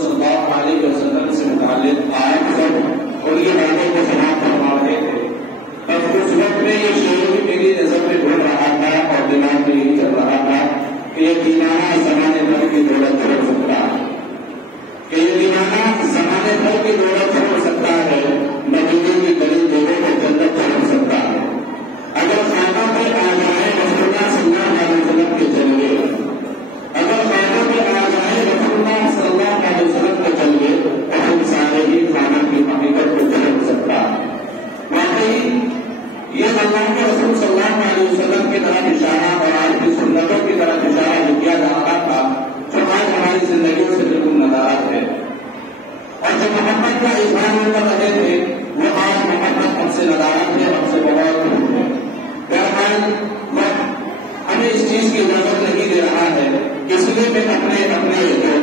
صلی اللہ علیہ وسلم سے متعلق آیت سب اور یہ باتوں کو سماعت فرما رہے تھے، بس اس وقت میں یہ شعر بھی میری نظر میں گھوم رہا تھا اور دماغ میں یہی چل رہا تھا کہ یہ دیوانہ زمانے بھر کی دولت چھوڑ سکتا ہے، کہ یہ دیوانہ زمانے بھر کی دولت چھوڑ سکتا ہے، مدینے کی گلی جگہوں کو جنت چھوڑ سکتا ہے۔ اگر خانہ پہ آ جائے رسول اللہ صلی اللہ علیہ وسلم کے جلوے، اگر خانہ پہ آ جائے رسول اللہ صلی اللہ علیہ وسلم کے جلوے، تو ہم سارے ہی خانہ کی حقیقت کو جھلک سکتا ہے۔ واقعی یہ اللہ کے رسول صلی اللہ علیہ وسلم کی طرف اشارہ اور آج کی سنتوں کی طرف اشارہ جو کیا جا رہا تھا، جو آج ہماری زندگیوں سے بالکل ناراض ہے، اور جو محبت کا اظہار ہم کر رہے تھے وہ آج محبت ہم سے ناراض ہے، ہم سے بہت دور ہے۔ بہرحال ہمیں اس چیز کی اجازت نہیں دے رہا ہے، اس لیے میں اپنے جو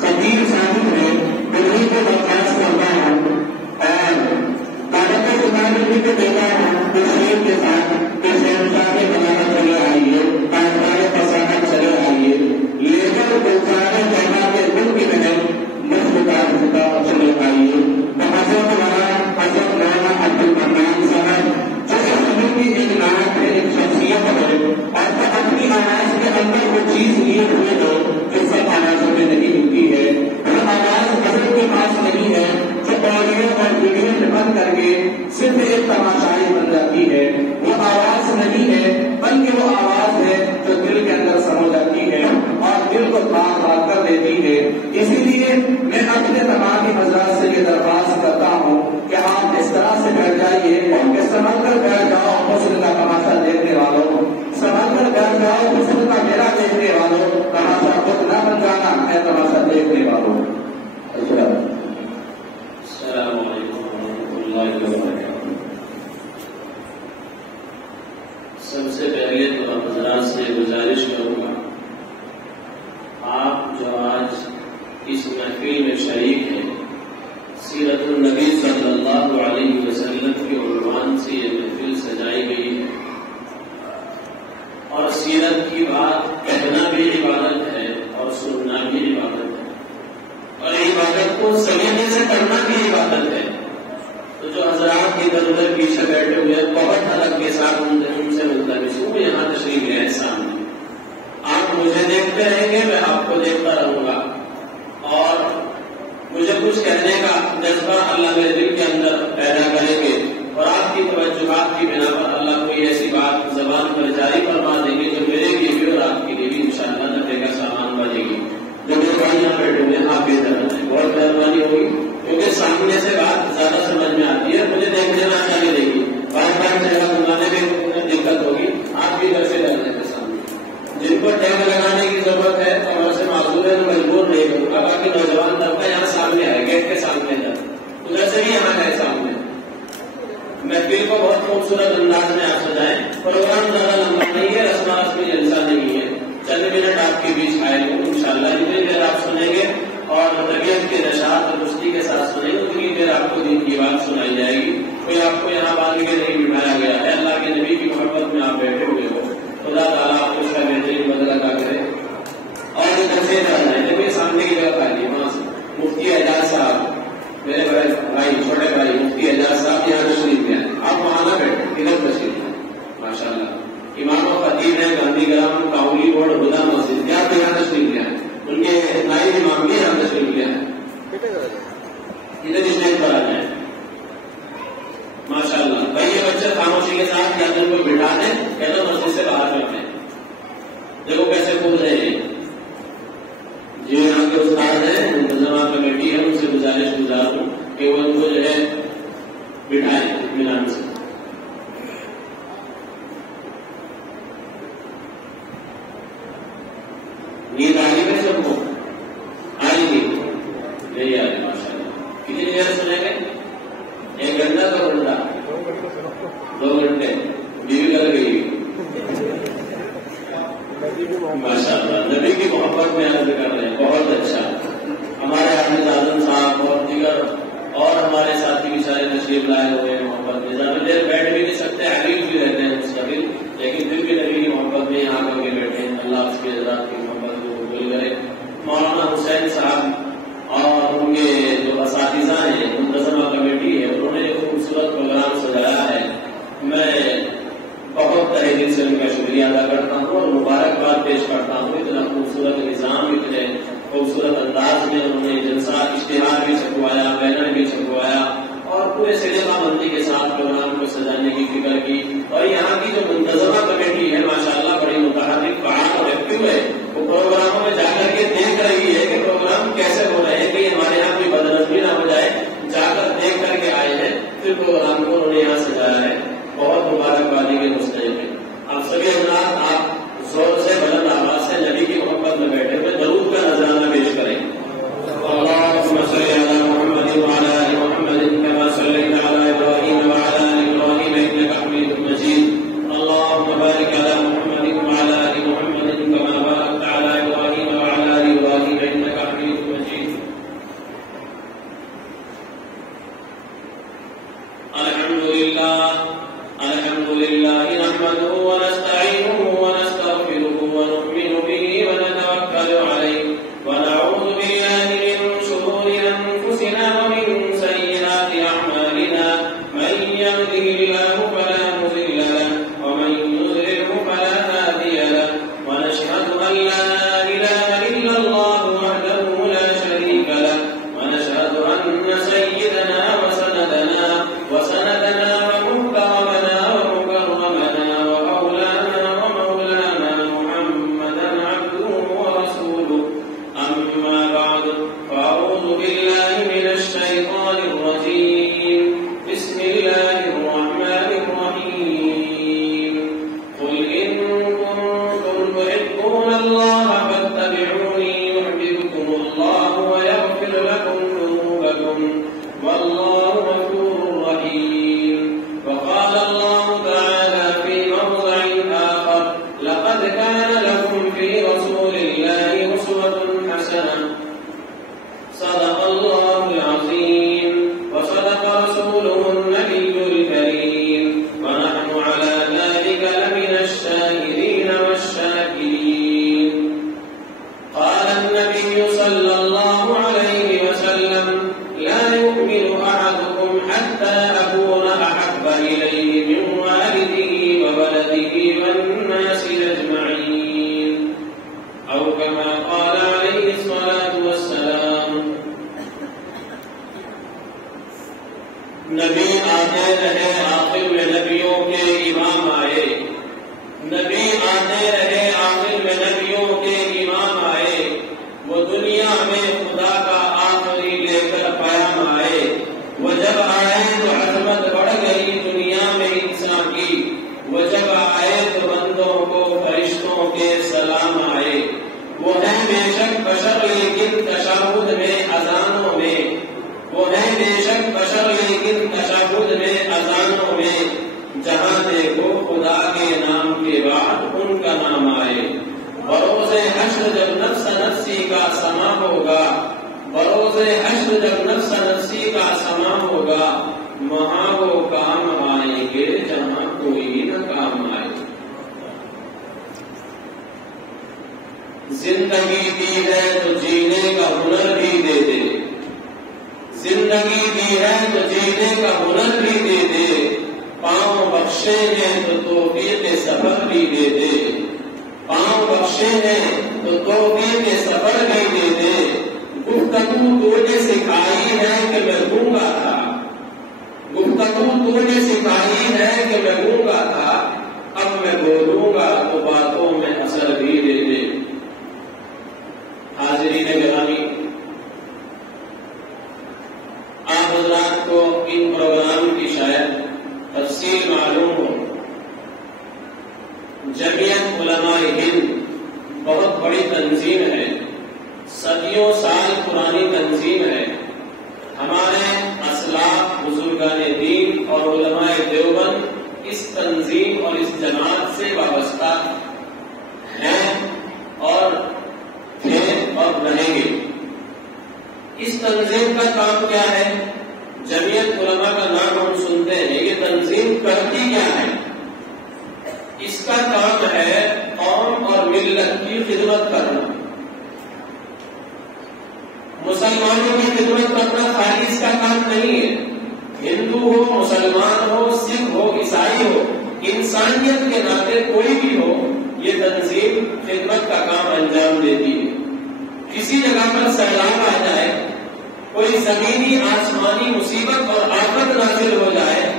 خطیب صاحب ہیں انہیں کو درخواست کرتا ہوں اور دعوت کے مطابق بھی دیتا ہوں کہ شیر کے ساتھ کہ شہنشاہ کے بنانا چلے آئیے، کاروبار فسانت چلے آئیے، لیکن گلزار کہنا کے ملک میں مفت کا چلے آئیے۔ حضرت مولانا عبد الرحمان صاحب جو اس زمین کی ایک نعت ہے، ایک شخصیت ہے، اور اپنی آواز کے اندر وہ چیز لیے ہوئے جو سب آوازوں میں نہیں ملتی ہے، وہ آواز حضرت کے پاس نہیں ہے جو آڈیو اور ویڈیو میں بند کر کے صرف ایک تماشائی بن جاتی ہے، وہ آواز نہیں ہے بلکہ وہ آواز ہے جو دل کے اندر سمو جاتی ہے اور دل کو بات کر دیتی ہے۔ اسی لیے میں اپنے تمام حضرات سے یہ درخواست کرتا ہوں کہ آپ اس طرح سے بیٹھ جائیے کہ سمجھ کر بیٹھ جاؤ حسن کا تماشا دیکھنے والوں، سمجھ کر بیٹھ جاؤ حسن کا میرا دیکھنے والوں، تماشا خود نہ بن جانا ہے تماشا دیکھنے والوں۔ السلام علیکم ورحمۃ اللہ وبرکاتہ۔ سب سے پہلے تو حضرات سے گزارش کروں گا، آپ جو آج اس محفل میں شریک ہیں، سیرت النبی صلی اللہ علیہ وسلم کے عنوان سے یہ محفل سجائی گئی ہے، اور سیرت کی بات کہنا بھی عبادت ہے اور سننا بھی عبادت ہے، اور عبادت کو سلیقے سے کرنا بھی عبادت ہے۔ تو جو حضرات ادھر ادھر پیچھے بیٹھے ہوئے بہت الگ کے ساتھ ان سے ملتمس ہوں یہاں تشریف لے سامنے، آپ مجھے دیکھتے رہیں گے، میں آپ کو دیکھتا رہوں گا، اور مجھے کچھ کہنے کا جذبہ اللہ میرے دل کے اندر پیدا کریں گے، اور آپ کی توجہات کی بنا پر اللہ کوئی ایسی بات زبان پر جاری فرما دیں گے جو میرے لیے بھی اور آپ کے لیے بھی انشاءاللہ نفع کا سامان بنے گی۔ جو میرے بھائی یہاں بیٹھے ہوئے ہیں آپ بے درد ہیں، بہت مہربانی ہوگی، کیونکہ سامنے سے بات زیادہ سمجھ میں آتی ہے، مجھے دیکھنے میں اچھا نہیں لگے گی، بار بار چہرہ گھمانے میں دقت ہوگی، آپ بھی گھر سے ڈرنے کے سامنے جن کو ٹیگ لگانے کی ضرورت ہے اور ویسے معذور ہے تو مجبور نہیں کروں گا، باقی نوجوان طبقہ یہاں سامنے آئے گیٹ کے سامنے جائے، ادھر سے بھی یہاں ہے سامنے۔ محفل کو بہت خوبصورت انداز میں آپ سجائیں، پروگرام زیادہ لمبا نہیں ہے، رسم رسمی جلسہ نہیں ہے، چند منٹ آپ کے بیچ آئے گا انشاءاللہ، جتنی دیر آپ سنیں گے اور طبیعت کے نشاط اور دوستی کے ساتھ سنیں گے اتنی دیر آپ کو دین کی بات سنائی جائے گی۔ کوئی آپ کو یہاں باندھ کے نہیں بٹھایا گیا ہے، اللہ کے نبی کی محبت میں آپ بیٹھے ہوئے ہو، خدا تعالیٰ آپ کو اس کا بہترین بدلہ عطا کرے۔ اور ادھر سے ادھر جائیں، جب یہ سامنے کی جگہ خالی وہاں سے مفتی اعجاز صاحب، میرے بھائی چھوٹے بھائی مفتی اعجاز صاحب یہاں تشریف لے آئے، آپ وہاں نہ بیٹھے، ادھر تشریف لے آئے، ماشاء اللہ۔ امام و خطیب ہیں گاندھی گرام کاولی بورڈ ہدا مسجد، یہاں تشریف لے آئے، ان کے نائب امام بھی یہاں تشریف لے آئے، ادھر اسٹیج پر آ جائیں، ماشاء اللہ۔ بھائی یہ بچے خاموشی کے ساتھ یا ان کو بٹھا دیں یا تو مسجد سے باہر رکھ دیں، دیکھو کیسے کود رہے ہیں۔ جو یہاں کے استاد ہیں منتظمہ کمیٹی ہے، ان سے گزار ہوں کہ وہ ان کو جو ہے بٹھائیں اطمینان سے۔ نیند آ گئی میں سب کو آئی نہیں نہیں آ رہی، ماشاء اللہ۔ کتنی دیر سنیں گے؟ 1 گھنٹہ 2 گھنٹہ 2 گھنٹے، بیوی کر گئی ماشاء اللہ، نبی کی محبت میں عرض کر رہے ہیں، بہت اچھا۔ ہمارے حافظ اعظم صاحب اور دیگر اور ہمارے ساتھی بھی سارے تشریف لائے ہوئے ہیں محبت میں، زیادہ دیر بیٹھ بھی نہیں سکتے، حریف بھی رہتے ہیں مستقل، لیکن پھر بھی نبی کی محبت میں یہاں کر کے بیٹھے ہیں، اللہ اس کے حضرات کی محبت کو قبول کرے۔ مولانا حسین صاحب نبی آتے رہے آخر میں نبیوں کے امام آئے، نبی آتے رہے آخر میں نبیوں کے امام آئے، وہ دنیا میں خدا کا آخری لے کر پیام آئے، وہ جب آئے تو عظمت بڑھ گئی دنیا میں انسان کی، وہ جب آئے تو بندوں کو فرشتوں کے سلام آئے، وہ ہے بے شک بشر لیکن تشہد میں اذانوں میں، وہ ہے بے شک بشر لیکن تشہد میں اذانوں میں، جہاں دیکھو خدا کے نام کے بعد ان کا نام آئے، بروز حشر جب نفس نفسی کا سما ہوگا، بروز حشر جب نفس نفسی کا سما ہوگا، وہاں وہ کام آئیں گے جہاں کوئی نہ کام آئے۔ زندگی دی ہے تو جینے کا ہنر بھی دے دے، زندگی دی ہے تو جینے کا ہنر بھی دے دے، پاؤں بخشے ہیں تو توفیق سفر بھی دے دے، پاؤں بخشے ہیں تو توفیق سفر بھی دے دے، گفتگو تو نے سکھائی ہے کہ میں گونگا تھا، گفتگو تو نے سکھائی ہے کہ میں گونگا تھا، اب میں بولوں گا تو باتوں میں اثر بھی دے دے۔ حاضرین گرامی، آپ حضرات کو ان پروگرام کی شاید تفصیل معلوم ہو، جمعیت علماء ہند بہت بڑی تنظیم ہے، صدیوں سال پرانی تنظیم ہے، ہمارے اسلاف بزرگان دین اور علماء دیوبند اس تنظیم اور اس جماعت سے وابستہ ہیں اور تھے اور رہیں گے۔ اس تنظیم کا کام کیا ہے؟ جمعیت علماء کا نام ہم سنتے ہیں، یہ تنظیم کرتی کیا ہے؟ اس کا کام ہے قوم اور ملت کی خدمت کرنا، مسلمانوں کی خدمت کرنا خالی اس کا کام نہیں ہے، ہندو ہو، مسلمان ہو، سکھ ہو، عیسائی ہو، انسانیت کے ناطے کوئی بھی ہو، یہ تنظیم خدمت کا کام انجام دیتی ہے۔ کسی جگہ پر سیلاب آ جائے، کوئی زمینی آسمانی مصیبت اور آفت نازل ہو جائے،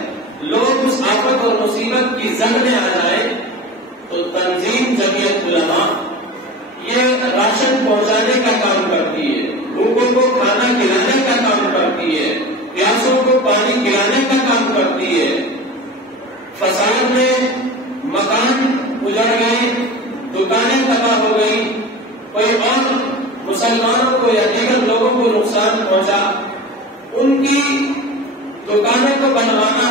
لوگ اس آفت اور مصیبت کی زد میں آ جائیں، تو تنظیم جمعیت علماء یہ راشن پہنچانے کا کام کرتی ہے، لوگوں کو کھانا کھلانے کا کام کرتی ہے، پیاسوں کو پانی پلانے کا کام کرتی ہے۔ فساد میں مکان اجڑ گئے، دکانیں تباہ ہو گئی، کوئی اور مسلمانوں کو یا دیگر لوگوں کو نقصان پہنچا، ان کی دکانیں کو بنوانا،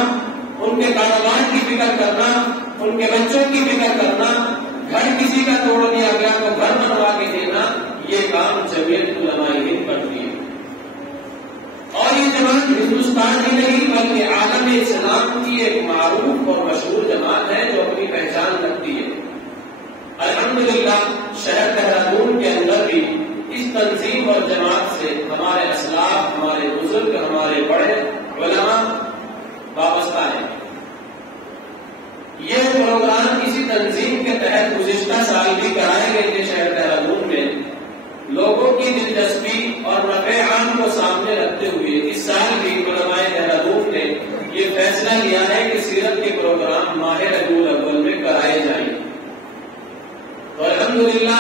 ان کے کاروبار کی فکر کرنا، ان کے بچوں کی فکر کرنا، گھر کسی کا توڑ دیا گیا تو گھر بنوا کے دینا، یہ کام جمعیت علماء ہند کرتی ہے۔ اور یہ جماعت ہندوستان ہی نہیں بلکہ عالم اسلام کی ایک معروف اور مشہور جماعت ہے جو اپنی پہچان رکھتی ہے۔ الحمدللہ شہر دہرادون کے اندر بھی اس تنظیم اور جماعت سے ہمارے اسلاف، ہمارے بزرگ، ہمارے بڑے علماء وابستہ ہیں۔ یہ پروگرام اسی تنظیم کے تحت گزشتہ سال بھی کرائے گئے تھے شہر دہرادون میں، لوگوں کی دلچسپی اور نفع عام کو سامنے رکھتے ہوئے اس سال بھی علماء دہرادون نے یہ فیصلہ لیا ہے کہ سیرت کے پروگرام ماہ ربیع الاول میں کرائے جائیں۔ تو الحمدللہ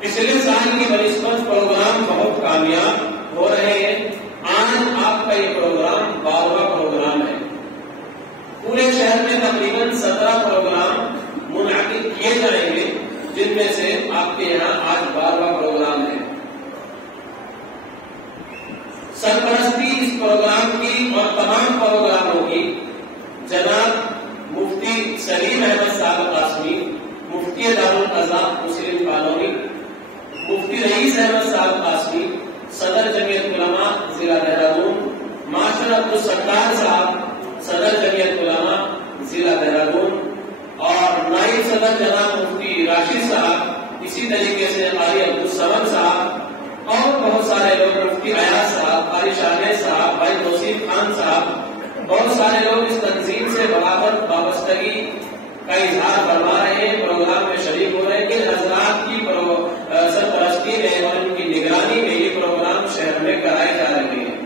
پچھلے سال کی بنسبت پروگرام بہت کامیاب ہو رہے ہیں۔ آج آپ کا یہ پروگرام 12واں پروگرام ہے۔ پورے شہر میں تقریباً 17 پروگرام منعقد کیے جائیں گے، جن میں سے آپ کے یہاں آج 12واں پروگرام ہے۔ سرپرستی اس پروگرام کی اور تمام پروگراموں کی جناب مفتی سلیم احمد صاحب قاسمی، مفتی دارالقضاء مسلم کالونی، مفتی رئیس احمد صاحب قاسمی، صدر جمعیت علماء ضلع دہرادون، ماسٹر عبدالستار صاحب، صدر جمعیت علماء ضلع دہرادون، اور نائب صدر جناب مفتی راشد صاحب، اسی طریقے سے قاری عبدالصمد صاحب، اور بہت سارے لوگ، مفتی ایاز صاحب، قاری شاہ صاحب، بھائی توصیف خان صاحب، بہت سارے لوگ اس تنظیم سے بغاوت وابستگی کا اظہار فرما رہے ہیں، پروگرام میں شریک ہو رہے ہیں کہ حضرات کی سرپرستی میں اور ان کی نگرانی میں یہ پروگرام شہر میں کرائے جا رہے ہیں۔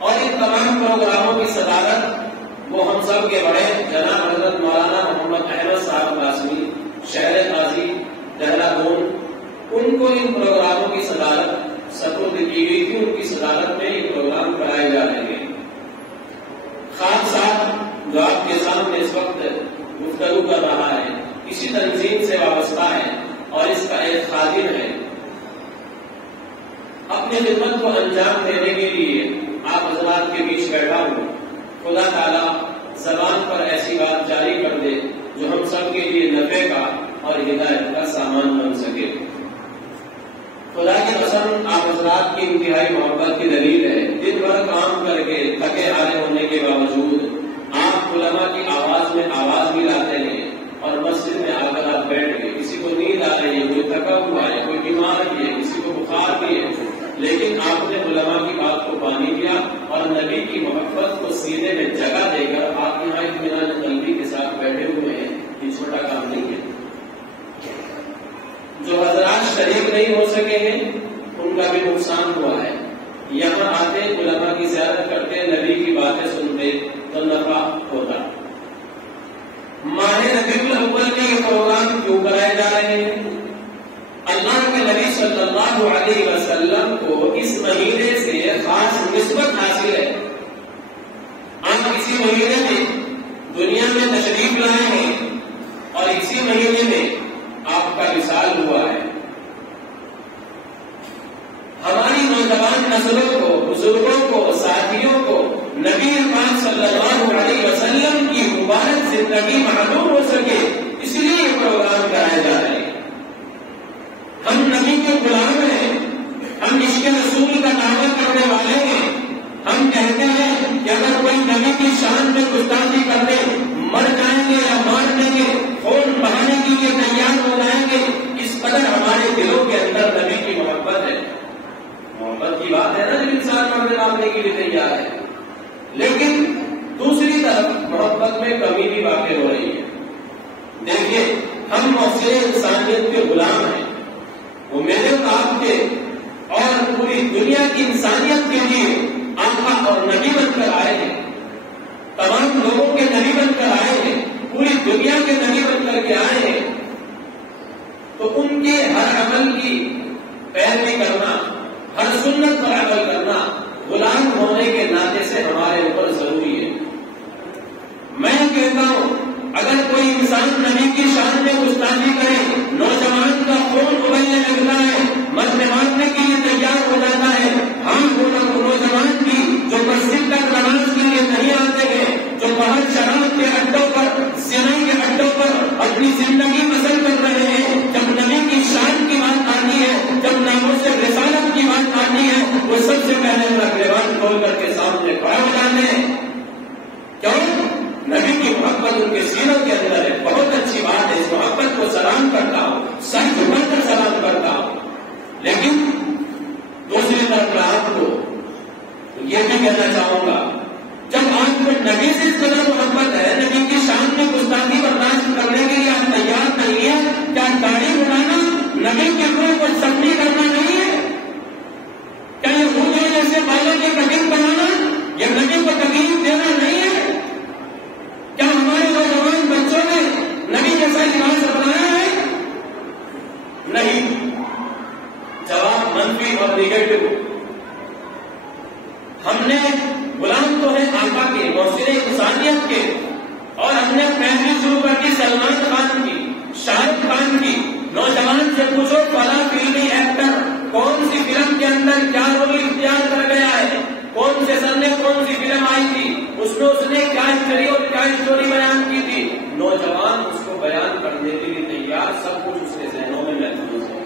اور ان تمام سب کے بڑے جناب حضرت مولانا محمد احمد صاحب قاسمی شہر قاضی دہرادون، ان کو ان پروگراموں کی صدارت سپرد کی گئی تھی. ان کی صدارت میں یہ پروگرام کرائے جا رہے ہیں. خان صاحب جو آپ کے سامنے اس وقت گفتگو کر رہا ہے اسی تنظیم سے وابستہ ہے اور اس کا ایک خادم ہے. اپنی خدمت کو انجام دینے کے لیے آپ حضرات کے بیچ بیٹھا ہوں. خدا تعالیٰ زبان پر ایسی بات جاری کر دے جو ہم سب کے لیے نفع کا اور ہدایت کا سامان بن سکے. خدا کی قسم آپ حضرات کی انتہائی محبت کی دلیل ہے. دن بھر کام کر کے تھکے ہارے ہونے کے باوجود آپ علماء کی آواز میں آواز بھی لاتے ہیں اور مسجد میں آ کر آپ بیٹھ گئے. کسی کو نیند آ رہی ہے، کوئی تھکا ہوا ہے، کوئی بیمار بھی ہے، کسی کو بخار بھی ہے، لیکن آپ نے علماء کی بات کو پانی دیا اور نبی کی محبت کو سینے میں جگہ دے کر آپ یہاں اطمینان قلبی کے ساتھ بیٹھے ہوئے ہیں. یہ چھوٹا کام نہیں ہے. جو حضرات شریک نہیں ہو سکے ہیں ان کا بھی نقصان ہوا ہے. یہاں آتے علماء کی زیارت کرتے نبی کی باتیں سنتے تو نفع ہوتا. ماہ ربیع الاول میں یہ پروگرام کیوں کرائے جا رہے ہیں؟ اللہ کے نبی صلی اللہ علیہ وسلم کو اس مہینے سے خاص نسبت حاصل ہے. آپ اسی مہینے میں دنیا میں تشریف لائے ہیں اور اسی مہینے میں آپ کا وصال ہوا ہے. ہماری نوجوان نسلوں کو، بزرگوں کو، ساتھیوں کو نبی پاک صلی اللہ علیہ وسلم کی مبارک زندگی معلوم ہو سکے اس لیے یہ پروگرام کرائے جا رہے ہیں. ہم نبی کے غلام ہیں، ہم عشق رسول کا دعویٰ کرنے والے ہیں. ہم کہتے ہیں کہ اگر کوئی نبی کی شان میں گستاخی کرنے مر جائیں گے یا مار دیں گے، خون بہانے کے لیے تیار ہو جائیں گے. اس قدر ہمارے دلوں کے اندر نبی کی محبت ہے. محبت کی بات ہے نا جب انسان مرنے مارنے کے لیے تیار ہے. لیکن دوسری طرف محبت میں کمی بھی واقع ہو رہی ہے. دیکھیے ہم محسن انسانیت کے غلام ہیں. وہ میرے اور آپ کے اور پوری دنیا کی انسانیت کے لیے آقا اور نبی بن کر آئے ہیں. تمام لوگوں کے نبی بن کر آئے ہیں، پوری دنیا کے نبی بن کر کے آئے ہیں. تو ان کے ہر عمل کی پیروی کرنا، ہر سنت پر عمل کرنا غلام ہونے کے ناطے سے ہمارے اوپر ضروری ہے. میں کہتا ہوں اگر کوئی انسان نبی کی شان میں گستاخی کرے، نوجوان کا خون ابلنے لگتا ہے، مرنے مارنے کے لیے تیار ہو جاتا ہے. ہم نوجوان کی جو مسجد تک نماز کے لیے نہیں آتے ہیں، جو باہر شراب کے اڈوں پر، زنا کے اڈوں پر اپنی زندگی بسر کر رہے ہیں، جب نبی کی شان کی بات آتی ہے، جب ناموں سے رسالت کی بات آتی ہے، وہ سب سے پہلے اپنا گریبان کھول کر کے سامنے کھڑا ہو جاتے ہیں. کیوں؟ نبی کی محبت ان کے سینوں کے اندر ہے. بہت اچھی بات ہے، اس محبت کو سلام کرتا ہوں، سر جھکا کر سلام کرتا ہوں. لیکن دوسری طرف میں آپ کو یہ بھی کہنا چاہوں گا، جب آپ کو نبی سے اس قدر محبت ہے، نبی کی شان میں گستاخی برداشت کرنے کے لیے آپ تیار نہیں ہے، کیا داڑھی بڑھانا نبی کے روح کو سختی کرنا نہیں ہے؟ کیا یہ روح جیسے بالوں کی تکلیف بنانا یہ نبی کو تکلیف دینا نہیں ہے؟ کیا ہمارے نوجوان بچوں نے نبی جیسا لباس اپنایا ہے؟ نہیں. جواب منفی اور نیگیٹو. ہم نے غلام تو ہیں آقا کے، محسن انسانیت کے، اور ہم نے پیروی شروع کر دی سلمان خان کی، شاہ رخ خان کی. نوجوان سے پوچھو فلاں فلمی ایکٹر کون سی فلم کے اندر کیا رول اختیار کر گیا ہے، کون سے سن نے کون سی فلم آئی تھی، اس نے کیا ہسٹری اور کیا اسٹوری بیان کی تھی. نوجوان اس کو بیان کرنے کے لیے تیار، سب کچھ اس کے ذہنوں میں محفوظ ہے.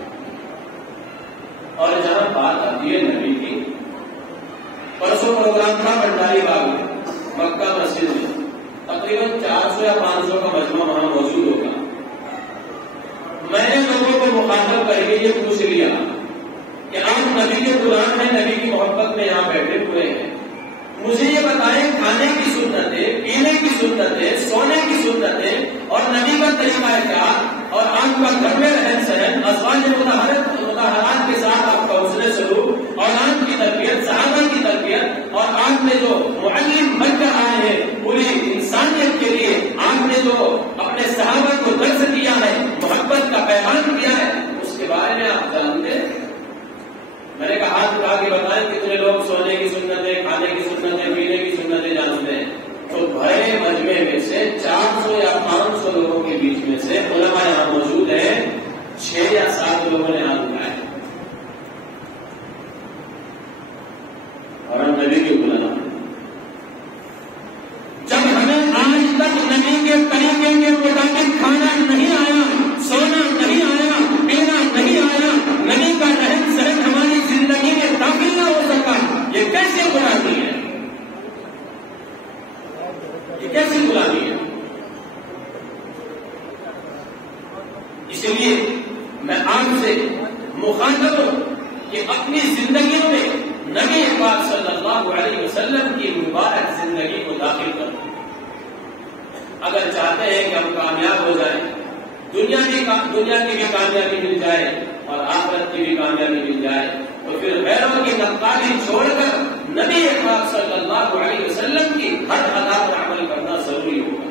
اور جہاں بات آتی ہے نبی کی، پرسوں پروگرام تھا بنڈاری باغ میں، مکہ مسجد میں، تقریباً 400 یا 500 کا مجمع وہاں موجود ہوگا. میں نے لوگوں کو مخاطب کر کے یہ پوچھ لیا کہ آپ نبی کے غلام ہیں، نبی کی محبت میں یہاں بیٹھے ہوئے ہیں، مجھے یہ بتائیں کھانے کی سنتیں، پینے کی سنتیں، سونے کی سنتیں اور نبی کا طریقہ کار اور آپ کا گھر میں رہن سہن، ازواج مطہرات کے ساتھ آپ کا حسن سلوک، اولاد کی تربیت، صحابہ کی تربیت، اور آپ نے جو معلم بن کر آئے ہیں پوری انسانیت ہاتھ اٹھا کے بتائیں کتنے لوگ سونے کی سنتیں، کھانے کی سنتیں، پینے کی سنتیں جانتے ہیں؟ تو بھرے مجمع میں سے 400 یا 500 لوگوں کے بیچ میں سے علماء یہاں موجود ہیں، 6 یا 7 لوگوں نے ہاتھ اٹھائے اور ہم نبی کی بلانا. جب ہمیں آج تک نبی کے طریقے کے مطابق کھانا نہیں آیا، سونا نہیں آیا، پینا نہیں آیا، نبی کا رہن سہن ہماری زندگی میں داخل نہ ہو سکا، یہ کیسے غلامی ہے؟ یہ کیسی غلامی ہے؟ اس لیے میں آپ سے مخاطب ہوں کہ اپنی زندگیوں میں نبی پاک صلی اللہ علیہ وسلم کی مبارک زندگی کو داخل کرو. اگر چاہتے ہیں کہ ہم کامیاب ہو جائیں، دنیا کی بھی کامیابی مل جائے اور آخرت کی بھی کامیابی مل جائے، تو پھر غیروں کی نقالی چھوڑ کر نبی پاک صلی اللہ علیہ وسلم کی ہر ادا پر عمل کرنا ضروری ہوگا.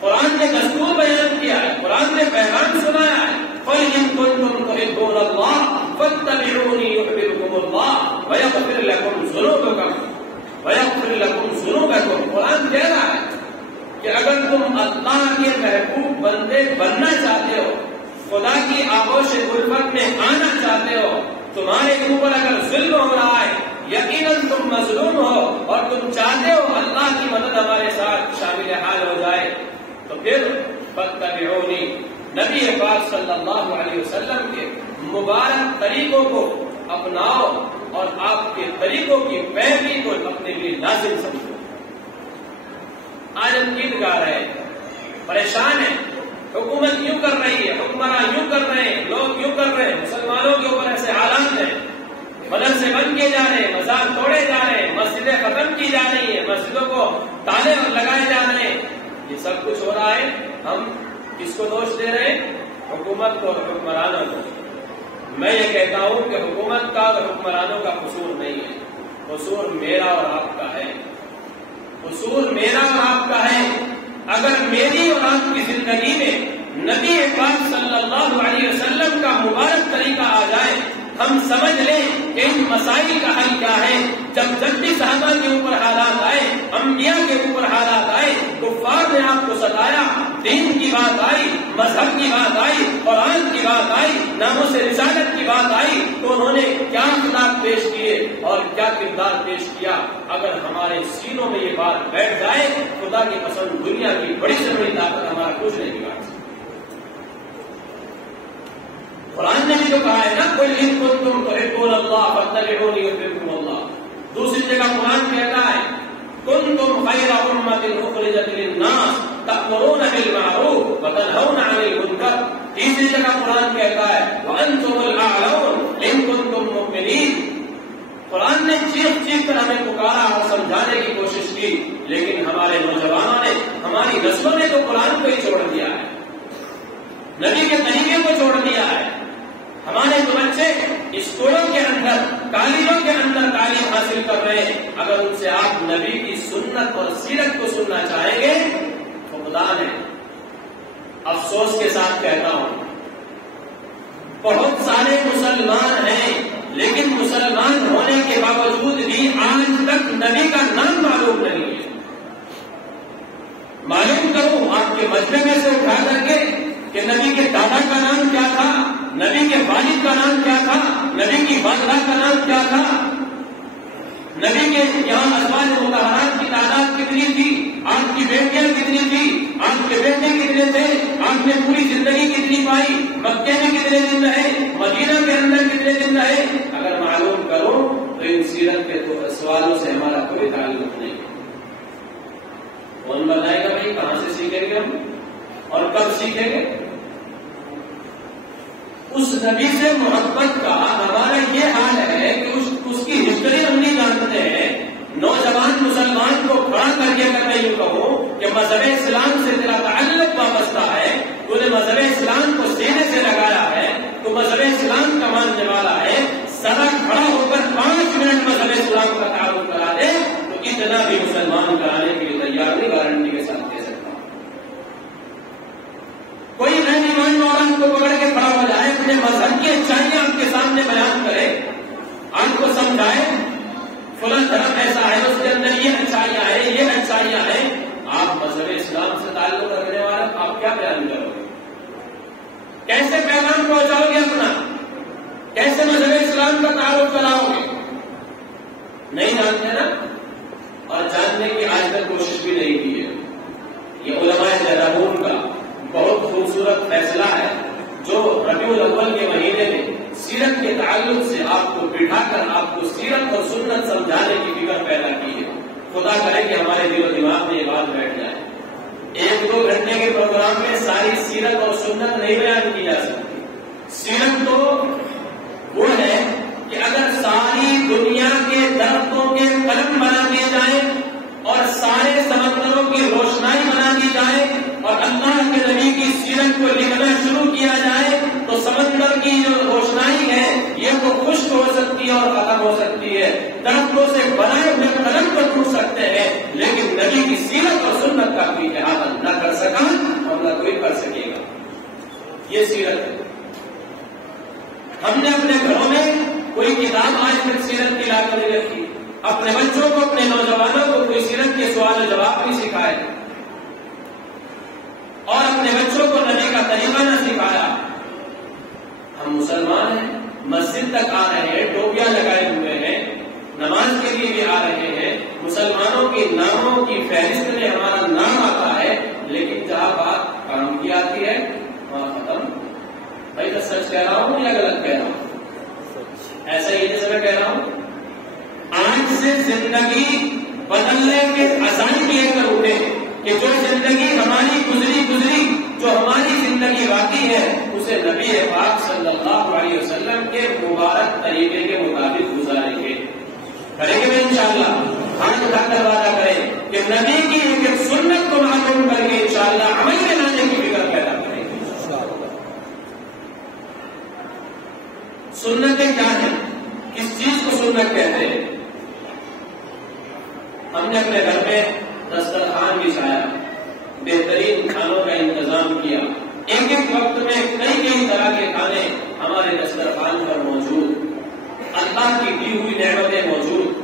قرآن نے دستور بیان کیا ہے، قرآن نے پیغام سنایا ہے، قُلْ إِن كُنتُمْ تُحِبُّونَ اللَّهَ فَاتَّبِعُونِي يُحْبِبْكُمُ اللَّهُ وَيَغْفِرْ لَكُمْ ذُنُوبَكُمْ. قرآن کہہ رہا ہے کہ اگر تم اللہ کے محبوب بندے بننا چاہتے ہو، خدا کی آغوش الفت میں آنا چاہتے ہو، تمہارے اوپر اگر ظلم ہو رہا ہے، یقیناً تم مظلوم ہو اور تم چاہتے ہو اللہ کی مدد ہمارے ساتھ شامل حال ہو جائے، تو پھر فاتبعونی، نبی پاک صلی اللہ علیہ وسلم کے مبارک طریقوں کو اپناؤ اور آپ کے طریقوں کی پیروی کو اپنے لیے لازم سمجھو. آج ہم گیت گا رہے ہیں، پریشان ہیں، حکومت یوں کر رہی ہے، حکمراں یوں کر رہے ہیں، لوگ یوں کر رہے ہیں، مسلمانوں کے اوپر ایسے حالات ہیں، مدرسے بند کیے جا رہے ہیں، مزار توڑے جا رہے ہیں، مسجدیں ختم کی جا رہی ہیں، مسجدوں کو تالے لگائے جا رہے ہیں. یہ سب کچھ ہو رہا ہے. ہم کس کو دوش دے رہے ہیں؟ حکومت کو اور حکمرانوں کو. میں یہ کہتا ہوں کہ حکومت کا اور حکمرانوں کا قصور نہیں ہے، قصور میرا اور آپ کا ہے. قصور میرا اور آپ کا ہے. اگر میری اور آپ کی زندگی میں نبی پاک صلی اللہ علیہ وسلم کا مبارک طریقہ آ جائے، ہم سمجھ لیں کہ ان مسائل کا حل کیا ہے. جب بھی صحابہ کے اوپر حالات آئے، انبیاء کے اوپر حالات آئے، کفار نے آپ کو ستایا، دین کی بات آئی، مذہب کی بات آئی، قرآن کی بات آئی، ناموس رسالت کی بات آئی، تو انہوں نے کیا اخلاق پیش کیے اور کیا کردار پیش کیا. اگر ہمارے سینوں میں یہ بات بیٹھ جائے، خدا کی قسم دنیا کی بڑی سے بڑی طاقت ہمارا کچھ نہیں بگاڑ سکتی. قرآن نے بھی تو کہا ہے نا، قُلْ إِن كُنتُمْ تُحِبُّونَ اللَّهَ فَاتَّبِعُونِي يُحْبِبْكُمُ اللَّهُ. دوسری جگہ قرآن کہتا ہے كُنتُمْ خَيْرَ أُمَّةٍ أُخْرِجَتْ لِلنَّاسِ تَأْمُرُونَ بِالْمَعْرُوفِ وَتَنْهَوْنَ عَنِ الْمُنكَرِ. تیسری جگہ قرآن کہتا ہے وَأَنْتُمُ الْأَعْلَوْنَ إِن كُنتُمْ مُؤْمِنِينَ. قرآن نے چیخ کر ہمیں پکارا اور سمجھانے کی کوشش کی، لیکن ہمارے نوجوانوں نے، ہماری نسلوں نے تو قرآن کو ہی چھوڑ دیا ہے، نبی کے طریقے کو چھوڑ دیا ہے. ہمارے جو بچے اسکولوں کے اندر، کالجوں کے اندر تعلیم حاصل کر رہے ہیں، اگر ان سے آپ نبی کی سنت اور سیرت کو سننا چاہیں گے تو خدا نے، افسوس کے ساتھ کہتا ہوں، بہت سارے مسلمان ہیں لیکن مسلمان ہونے کے باوجود بھی آج تک نبی کا نام معلوم نہیں ہے. معلوم کروں آپ کے مجمع میں سے اٹھا کر کے کہ نبی کے دادا کا نام کیا تھا، نبی کے والد کا نام کیا تھا، نبی کی والدہ کا نام کیا تھا، نبی کے یہاں ازواج مطہرات کی تعداد کتنی تھی، آپ کی بیٹیاں کتنی تھی، آپ کے بیٹے کتنے تھے، آپ نے پوری زندگی کتنی پائی، مکے میں کتنے دن رہے، مدینہ کے اندر کتنے دن رہے. اگر معلوم کرو تو ان سیرت کے سوالوں سے ہمارا کوئی تعلق نہیں. کون بتائے گا بھائی کہاں سے سیکھیں گے ہم اور کب سیکھیں گے؟ اس نبی سے محبت کا ہمارا یہ حال ہے کہ اس کی ہسٹری ہم نہیں جانتے ہیں. نوجوان مسلمان کو کھڑا کر کے اگر میں یوں کہوں کہ مذہب اسلام سے تیرا تعلق وابستہ ہے، تو نے مذہب اسلام کو سینے سے لگایا ہے، تو مذہب اسلام کا ماننے والا ہے، ذرا کھڑا ہو کر 5 منٹ مذہب اسلام کا تعارف کرا دے تو اتنا بھی مسلمان کرانے کے لیے تیار نہیں، گارنٹی کے ساتھ دے سکتا ہوں. کوئی غیر ایمان والا کو پکڑ کے کھڑا ہو جائے، اپنے مذہب کی اچھائیاں آپ کے سامنے بیان کرے، آپ کو فلاں دھرم ایسا ہے، اس کے اندر یہ اچھائیاں ہیں، یہ اچھائیاں ہیں. آپ مذہب اسلام سے تعلق رکھنے والا آپ کیا بیان کرو گے؟ کیسے پیغام پہنچاؤ گے اپنا؟ کیسے مذہب اسلام کا تعارف کراؤ گے؟ نہیں جانتے نا، اور جاننے کی آج تک کوشش بھی نہیں کی ہے. یہ علماء دہرادون کا بہت خوبصورت فیصلہ ہے جو ربیع الاول کے مہینے میں سیرت کے تعلق سے آپ کو بٹھا کر آپ کو سیرت اور سنت سمجھانے کی فکر پیدا کی ہے. خدا کرے کہ ہمارے دل و دماغ میں یہ بات بیٹھ جائے. 1-2 گھنٹے کے پروگرام میں ساری سیرت اور سنت نہیں بیان کی جا سکتی. سیرت تو وہ ہے کہ اگر ساری دنیا کے درختوں کے قلم بنا دیے جائیں اور سارے سمندروں کی روشنائی بنا دی جائے اور اللہ کے نبی کی سیرت کو لکھنا شروع کیا جائے تو سمندر کی جو روشنائی ہے یہ تو خشک ہو سکتی ہے اور ختم ہو سکتی ہے. درختوں سے بنائے ہوئے قلم کو ٹوٹ سکتے ہیں لیکن نبی کی سیرت اور سنت کا کوئی احاطہ نہ کر سکا اور نہ کوئی کر سکے گا. یہ سیرت ہے. ہم نے اپنے گھروں میں کوئی کتاب آج تک سیرت کی لا کر نہیں رکھی. اپنے بچوں کو اپنے نوجوانوں کو کوئی سیرت کے سوال و جواب نہیں سکھائے اور اپنے بچوں کو نبی کا طریقہ نہ سکھایا. ہم مسلمان ہیں، مسجد تک آ رہے ہیں، ٹوپیاں لگائے ہوئے ہیں، نماز کے لیے بھی آ رہے ہیں، مسلمانوں کے ناموں کی فہرست میں ہمارا نام آتا ہے، لیکن جہاں بات کام کی آتی ہے وہاں ختم. بھائی میں سچ کہہ رہا ہوں یا غلط کہہ رہا ہوں؟ ایسا ہی جیسے میں کہہ رہا ہوں. آج سے زندگی بدلنے کے عزائم لے کر اٹھے کہ جو زندگی ہماری گزری جو ہماری زندگی باقی ہے اسے نبی پاک صلی اللہ علیہ وسلم کے مبارک طریقے کے مطابق گزاریں گے. کریں گے انشاءاللہ. ہاتھ اٹھا کر وعدہ کریں کہ نبی کی ایک سنت کو معلوم کر کے انشاءاللہ عمل میں لانے کی فکر پیدا کریں گے. سنتیں کیا ہیں؟ کس چیز کو سنت کہتے ہیں؟ ہم نے اپنے گھر میں دسترخوان بچھایا، بہترین کھانوں کا انتظام کیا. ایک وقت میں کئی طرح کے کھانے ہمارے دسترخوان پر موجود، اللہ کی دی ہوئی نعمتیں موجود.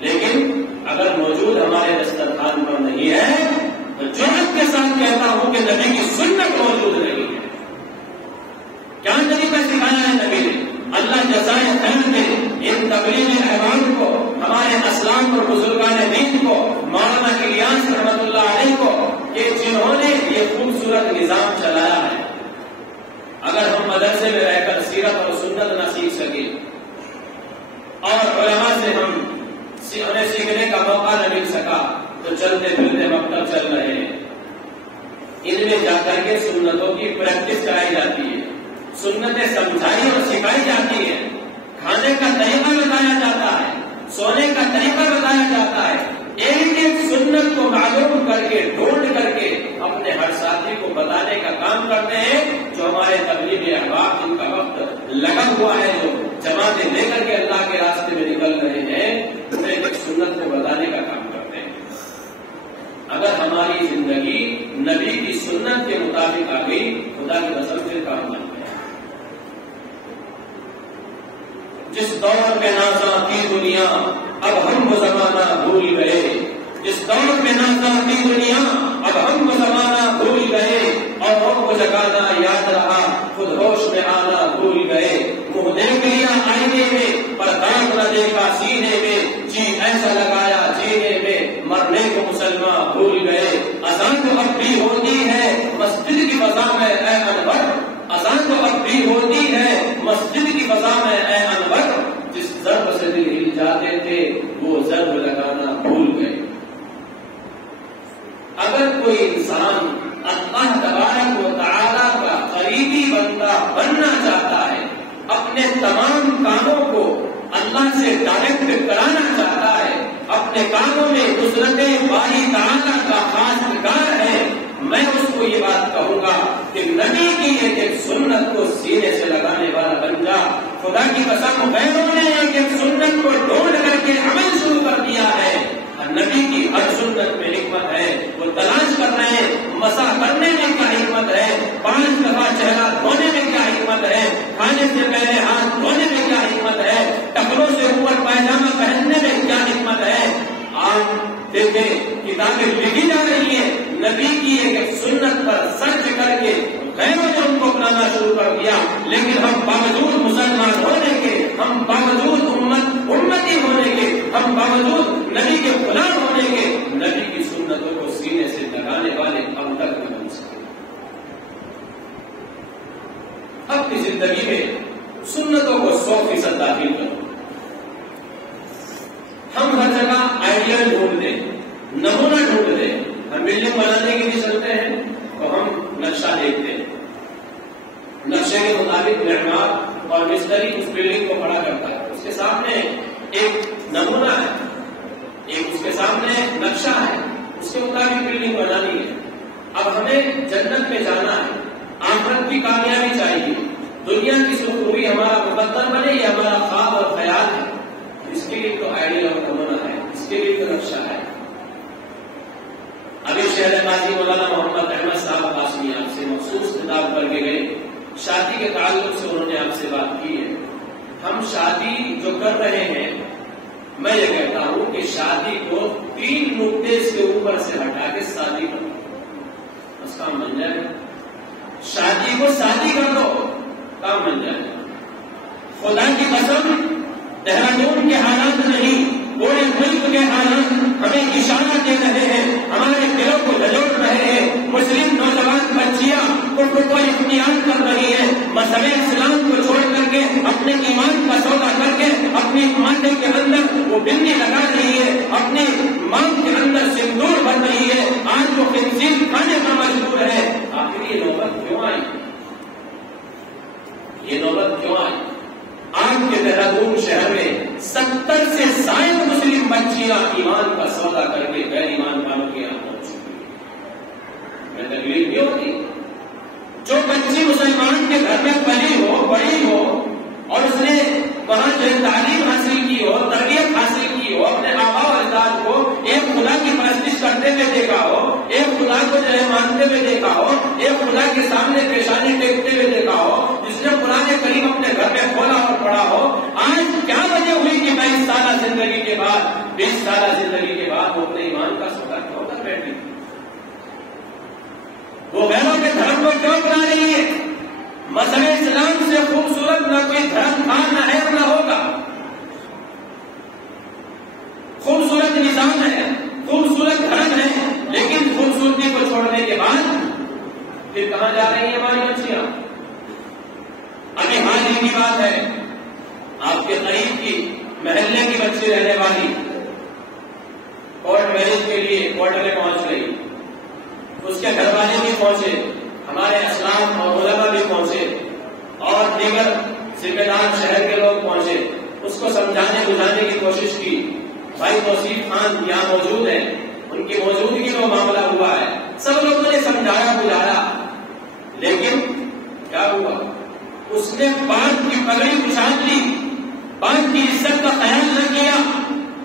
لیکن اگر موجود ہمارے دسترخوان پر نہیں ہے تو جرأت کے ساتھ کہتا ہوں کہ نبی کی سنت موجود نہیں ہے. کیا نبی کا سکھایا ہے نبی نے؟ اللہ جزائے خیر دے ان تبلیغ احوال کو، ہمارے اسلام اور بزرگان دین کو، مولانا الیاس رحمۃ اللہ علیہ کو، کہ جنہوں نے یہ خوبصورت نظام چلایا ہے. اگر ہم مدرسے میں رہ کر سیرت اور سنت نہ سیکھ سکے اور علماء سے ہم انہیں سیکھنے کا موقع نہ مل سکا تو چلتے پھرتے مکتب چل رہے ہیں. ان میں جا کر کے سنتوں کی پریکٹس کرائی جاتی ہے، سنتیں سمجھائی اور سکھائی جاتی ہے، کھانے کا طریقہ بتایا جاتا ہے، سونے کا طریقہ بتایا جاتا ہے. ایک سنت کو معلوم کر کے ڈھونڈ کر کے اپنے ہر ساتھی کو بتانے کا کام کرتے ہیں. جو ہمارے تبلیغ احباب جن کا وقت لگا ہوا ہے، جو جماعتیں لے کر کے اللہ کے راستے میں نکل رہے ہیں، انہیں ایک سنت کو بتانے کا کام کرتے ہیں. اگر ہماری زندگی نبی کی سنت کے مطابق آ گئی، خدا کی قسم سے کام بن گیا. جس دور میں نازاں کی دنیا اب ہم وہ زمانہ بھول گئے. جس دور میں نازاں کی دنیا اب ہم وہ زمانہ بھول گئے. اور وہ جگانا یاد رہا، خود ہوش میں آنا بھول گئے. منہ دیکھ لیا آئینے میں پر دانت نہ دیکھا سینے میں. جی ایسا لگایا جینے میں مرنے کو مسلمان بھول گئے. اذان تو اب بھی ہوتی ہے مسجد کی فضا میں اے انور. اذان تو اب بھی ہوتی ہے مسجد کی فضا میں اے انور. جس ضرب سے دل ہل جاتے تھے وہ ضرب لگانا بھول گئے. اگر کوئی انسان اللہ تبارک و تعالیٰ کا قریبی بندہ بننا چاہتا ہے، اپنے تمام کاموں کو اللہ سے ڈائریکٹ کرانا چاہتا ہے، اپنے کاموں میں نصرت باری تعالیٰ کا خاص کار ہے، میں اس کو یہ بات کہوں گا کہ نبی کی ایک سنت کو سینے سے لگانے والا بن جا. خدا کی قسم غیروں نے ایک سنت کو ڈھونڈ کر کے عمل شروع کر دیا ہے. نبی کی ہر سنت میں حکمت ہے. وہ تلاش کر رہے ہیں مسح کرنے میں کیا حکمت ہے، 5 دفعہ چہرہ دھونے میں کیا حکمت ہے، کھانے سے پہلے ہاتھ دھونے میں کیا حکمت ہے، ٹکروں سے اوپر پائجامہ پہننے میں کیا دیکھیں کتابیں لکھی جا رہی ہیں نبی کی ایک سنت پر سرچ کر کے غیروں نے ان کو اپنانا شروع کر دیا، لیکن ہم باوجود مسلمان ہونے کے، ہم باوجود امتی ہونے کے، ہم باوجود نبی کے غلام ہونے کے، نبی کی سنتوں کو سینے سے لگانے والے اب تک نہ بن سکے۔ اپنی زندگی میں سنتوں کو 100% داخل کرو۔ ہم ہر جگہ آئیڈیل ڈھونڈتے، نمونہ ڈھونڈتے، ہم بلڈنگ بنانے کے لیے چلتے ہیں تو ہم نقشہ دیکھتے ہیں، نقشے کے مطابق معمار اور مستری اس بلڈنگ کو کھڑا کرتا ہے، اس کے سامنے ایک نمونہ ہے، ایک اس کے سامنے نقشہ ہے، اس کے مطابق بلڈنگ بنانی ہے۔ اب ہمیں جنت میں جانا ہے، آخرت کی کامیابی چاہیے، دنیا کی سرخروئی ہمارا مقدر بنے، یہ ہمارا خواب اور خیال ہے، اس کے لیے تو آئیڈیل اور نمونہ ہے، اس کے لیے تو نقشہ ہے۔ ابھی شہر قاضی مولانا محمد احمد صاحب قاسمی آپ سے مخصوص خطاب کر کے گئے، شادی کے تعلق سے انہوں نے آپ سے بات کی ہے۔ ہم شادی جو کر رہے ہیں، میں یہ کہتا ہوں کہ شادی کو 3 نقطے اس کے اوپر سے ہٹا کے شادی کرو، بس کام بن جائے گا۔ شادی کو شادی کر دو، کام بن جائے گا۔ خدا کی قسم دہرادون کے حالات نہیں، پورے ملک کے حالات ہمیں اشارہ دے رہے ہیں، ہمارے دلوں کو جھنجھوڑ رہے ہیں۔ مسلم نوجوان بچیاں کفر کو اختیار کر رہی ہیں، مذہب اسلام کو چھوڑ کر کے اپنے ایمان کا سودا کر کے اپنی ماتھے کے اندر وہ بندی لگا رہی ہے، اپنے ماں کے اندر سندور بن رہی ہے، آج وہ خنزیر کھانے کا مجبور ہے۔ آخر یہ نوبت کیوں آئی؟ یہ نوبت کیوں آئی؟ آج کے دہرادون شہر میں 70 سے زائد مسلم بچیاں ایمان کا سودا کر کے غیر ایمان والوں کے یہاں پہنچ چکی ہیں۔ میں تکلیف نہیں ہوتی؟ جو بچی مسلمان کے گھر میں پلی ہو، بڑی ہو، اور اس نے وہاں جو تعلیم حاصل کی ہو، تربیت حاصل کی ہو، اپنے آبا و اجداد کو ایک خدا کی پرستش کرتے ہوئے دیکھا ہو، ایک خدا کو جو ہے مانتے ہوئے دیکھا ہو، ایک خدا کے سامنے پیشانی ٹیکتے ہوئے دیکھا ہو، جس نے قرآن کریم اپنے گھر میں کھولا اور پڑھا ہو، آج کیا وجہ ہوئی کہ 22 سالہ زندگی کے بعد، 20 سالہ زندگی کے بعد وہ اپنے ایمان کا سودا کیوں کر بیٹھی؟ وہ غیروں کے دھرم کو کیوں اپنا رہی ہے؟ مذہب اسلام سے خوبصورت نہ کوئی دھرم تھا، نہ ہے، نہ ہوگا۔ خوبصورت نظام ہے، خوبصورت دھرم ہے، لیکن خوبصورتی کو چھوڑنے کے بعد پھر کہاں جا رہی ہیں ہماری بچیاں؟ ابھی حال ہی کی بات ہے، آپ کے قریب کی محلے کی بچی رہنے والی کورٹ میرج کے لیے کورٹ میں پہنچ گئی، اس کے گھر والے بھی پہنچے، ہمارے اسلام اور علماء بھی پہنچے، اور دیگر ذمہ دار شہر کے لوگ پہنچے، اس کو سمجھانے بجھانے کی کوشش کی۔ بھائی توصیف خان یہاں موجود ہیں، ان کی موجودگی میں معاملہ ہوا ہے، سب لوگوں نے سمجھایا بجھایا، لیکن کیا ہوا؟ اس نے باپ کی پگڑی اچھال لی، باپ کی عزت کا خیال نہ کیا،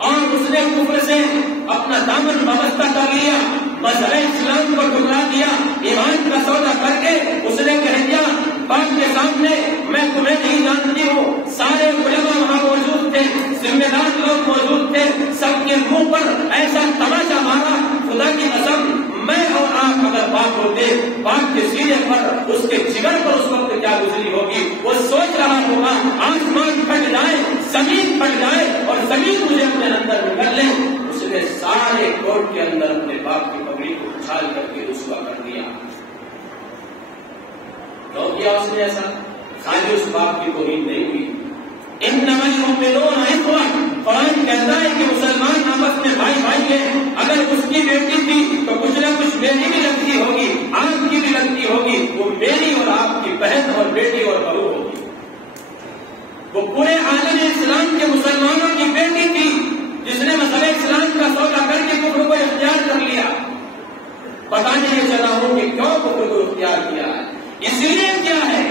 اور اس نے کفر سے اپنا دامن وابستہ کر لیا، مذہب اسلام کو ٹکرا دیا، ایمان کا سودا کر کے اس نے کہہ دیا باپ کے سامنے میں تمہیں نہیں جانتی ہوں۔ سارے علماء وہاں موجود تھے، ذمہ دار لوگ موجود تھے، سب کے منہ پر ایسا تماشا مارا، خدا کی قسم میں اور آپ اگر باپ ہوتے، باپ کے سینے پر، اس کے جگر پر اس وقت کیا گزری ہوگی؟ وہ سوچ رہا ہوگا آسمان پھٹ جائے، زمین پھٹ جائے اور زمین مجھے اپنے اندر نکل لے۔ اس نے سارے کورٹ کے اندر اپنے باپ کی پگڑی کو اچھال کر کے رسوا کر دیا۔ کیوں کیا اس نے ایسا؟ خالی اس باپ کی توہین نہیں ہوئی۔ انما المؤمنون اخوہ، قرآن کہتا ہے کہ مسلمان آپس میں بھائی بھائی ہیں۔ اگر اس کی بیٹی تھی تو کچھ نہ کچھ میری بھی لگتی ہوگی، آپ کی بھی لگتی ہوگی، وہ میری اور آپ کی بہن اور بیٹی اور بہو ہوگی۔ وہ پورے عالم اسلام کے مسلمانوں کی بیٹی تھی، جس نے مذہب اسلام کا سودا کر کے کفر کو اختیار کر لیا۔ بتانے یہ چلا ہوں کہ کیوں کفر کو اختیار کیا ہے؟ اس لیے کیا ہے؟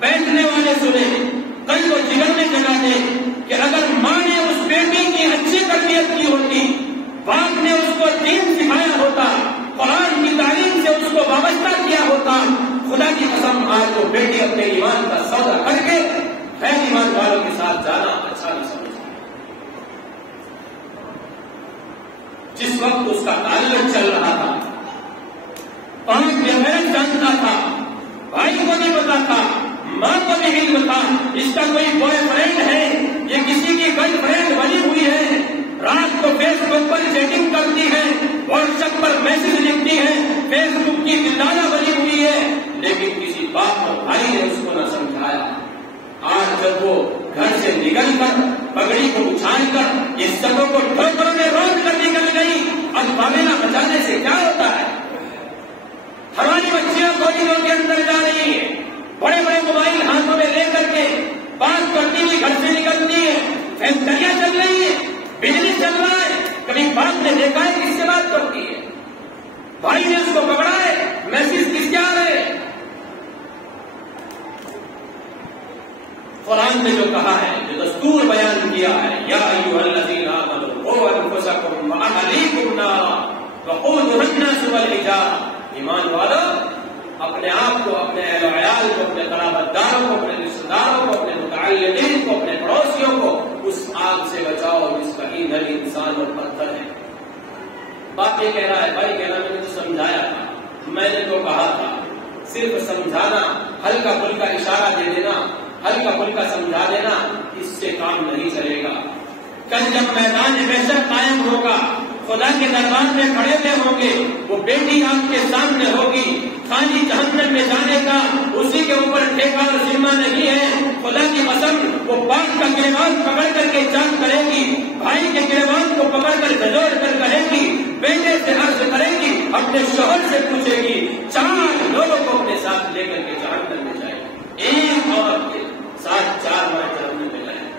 بیٹھنے والے سنیں، کل وہ جگر میں جگہ دے کہ اگر ماں نے اس بیٹی کی اچھی تربیت کی ہوتی، باپ نے اس کو دین سکھایا ہوتا، قرآن کی تعلیم سے اس کو وابستہ کیا ہوتا، خدا کی قسم آج وہ بیٹی اپنے ایمان کا سودا کر کے غیر ایمان والوں کے ساتھ جانا اچھا نہیں سمجھتی۔ جس وقت اس کا تعلق چل رہا تھا، پاک بغیر جانتا تھا، بھائی کو نہیں پتا تھا، ماں کو بھی علم تھا اس کا کوئی بوائے فرینڈ ہے، یہ کسی کی گرل فرینڈ بنی ہوئی ہے، رات کو فیس بک پر چیٹنگ کرتی ہے، واٹس ایپ پر میسج لکھتی ہے، فیس بک کی دلالہ بنی ہوئی ہے، لیکن کسی بات کو بھائی نے اس کو نہ سمجھایا۔ آج جب وہ گھر سے نکل کر پگڑی کو اچھال کر اس سبوں کو ٹھوکروں میں روک کر نکل گئی، اب معاملہ بچانے سے کیا ہوتا ہے؟ ہماری بچیاں کالجوں کے اندر جا رہی ہیں، بڑے بڑے موبائل ہاتھوں میں لے کر کے بات کرتی ہوئی گھر سے نکلتی ہے، فیکٹریاں چل رہی ہیں، بزنس چل رہا ہے، کبھی باپ نے دیکھا ہے کس سے بات کرتی ہے؟ بھائی نے اس کو پکڑا ہے، میسج کس کے آ رہے ہیں؟ قرآن نے جو کہا ہے، جو دستور بیان کیا ہے، یا ایھا الذین آمنوا قوا انفسکم واہلیکم نارا وقودھا الناس والحجارہ، ایمان والو اپنے آپ کو، اپنے اہل و عیال کو، اپنے قرابت داروں کو، اپنے رشتہ داروں کو، اپنے متعلقین کو، اپنے پڑوسیوں کو اس آگ سے بچاؤ جس کا ایندھن انسان اور پتھر ہے۔ باپ یہ کہہ رہا ہے، بھائی کہہ رہا میں نے تو سمجھایا تھا، میں نے تو کہا تھا، صرف سمجھانا، ہلکا پھلکا اشارہ دے دینا، ہلکا پھلکا سمجھا دینا، اس سے کام نہیں چلے گا۔ کل جب میدان محشر قائم ہوگا، خدا کے دربار میں کھڑے ہوئے ہوں گے، وہ بیٹی آپ کے سامنے ہوگی، خالی جہنم میں جانے کا اسی کے اوپر ٹھیکہ اور ذمہ نہیں ہے۔ خدا کی قسم وہ باپ کا گریبان پکڑ کر کے جان کرے گی، بھائی کے گریبان کو پکڑ کر جھنجھوڑ کر کہے گی، بیٹے سے عرض کرے گی، اپنے شوہر سے پوچھے گی، 4 لوگوں کو اپنے ساتھ لے کر کے جہنم میں جائے گی، ایک عورت کے ساتھ 4 مرد جہنم میں جائے گی۔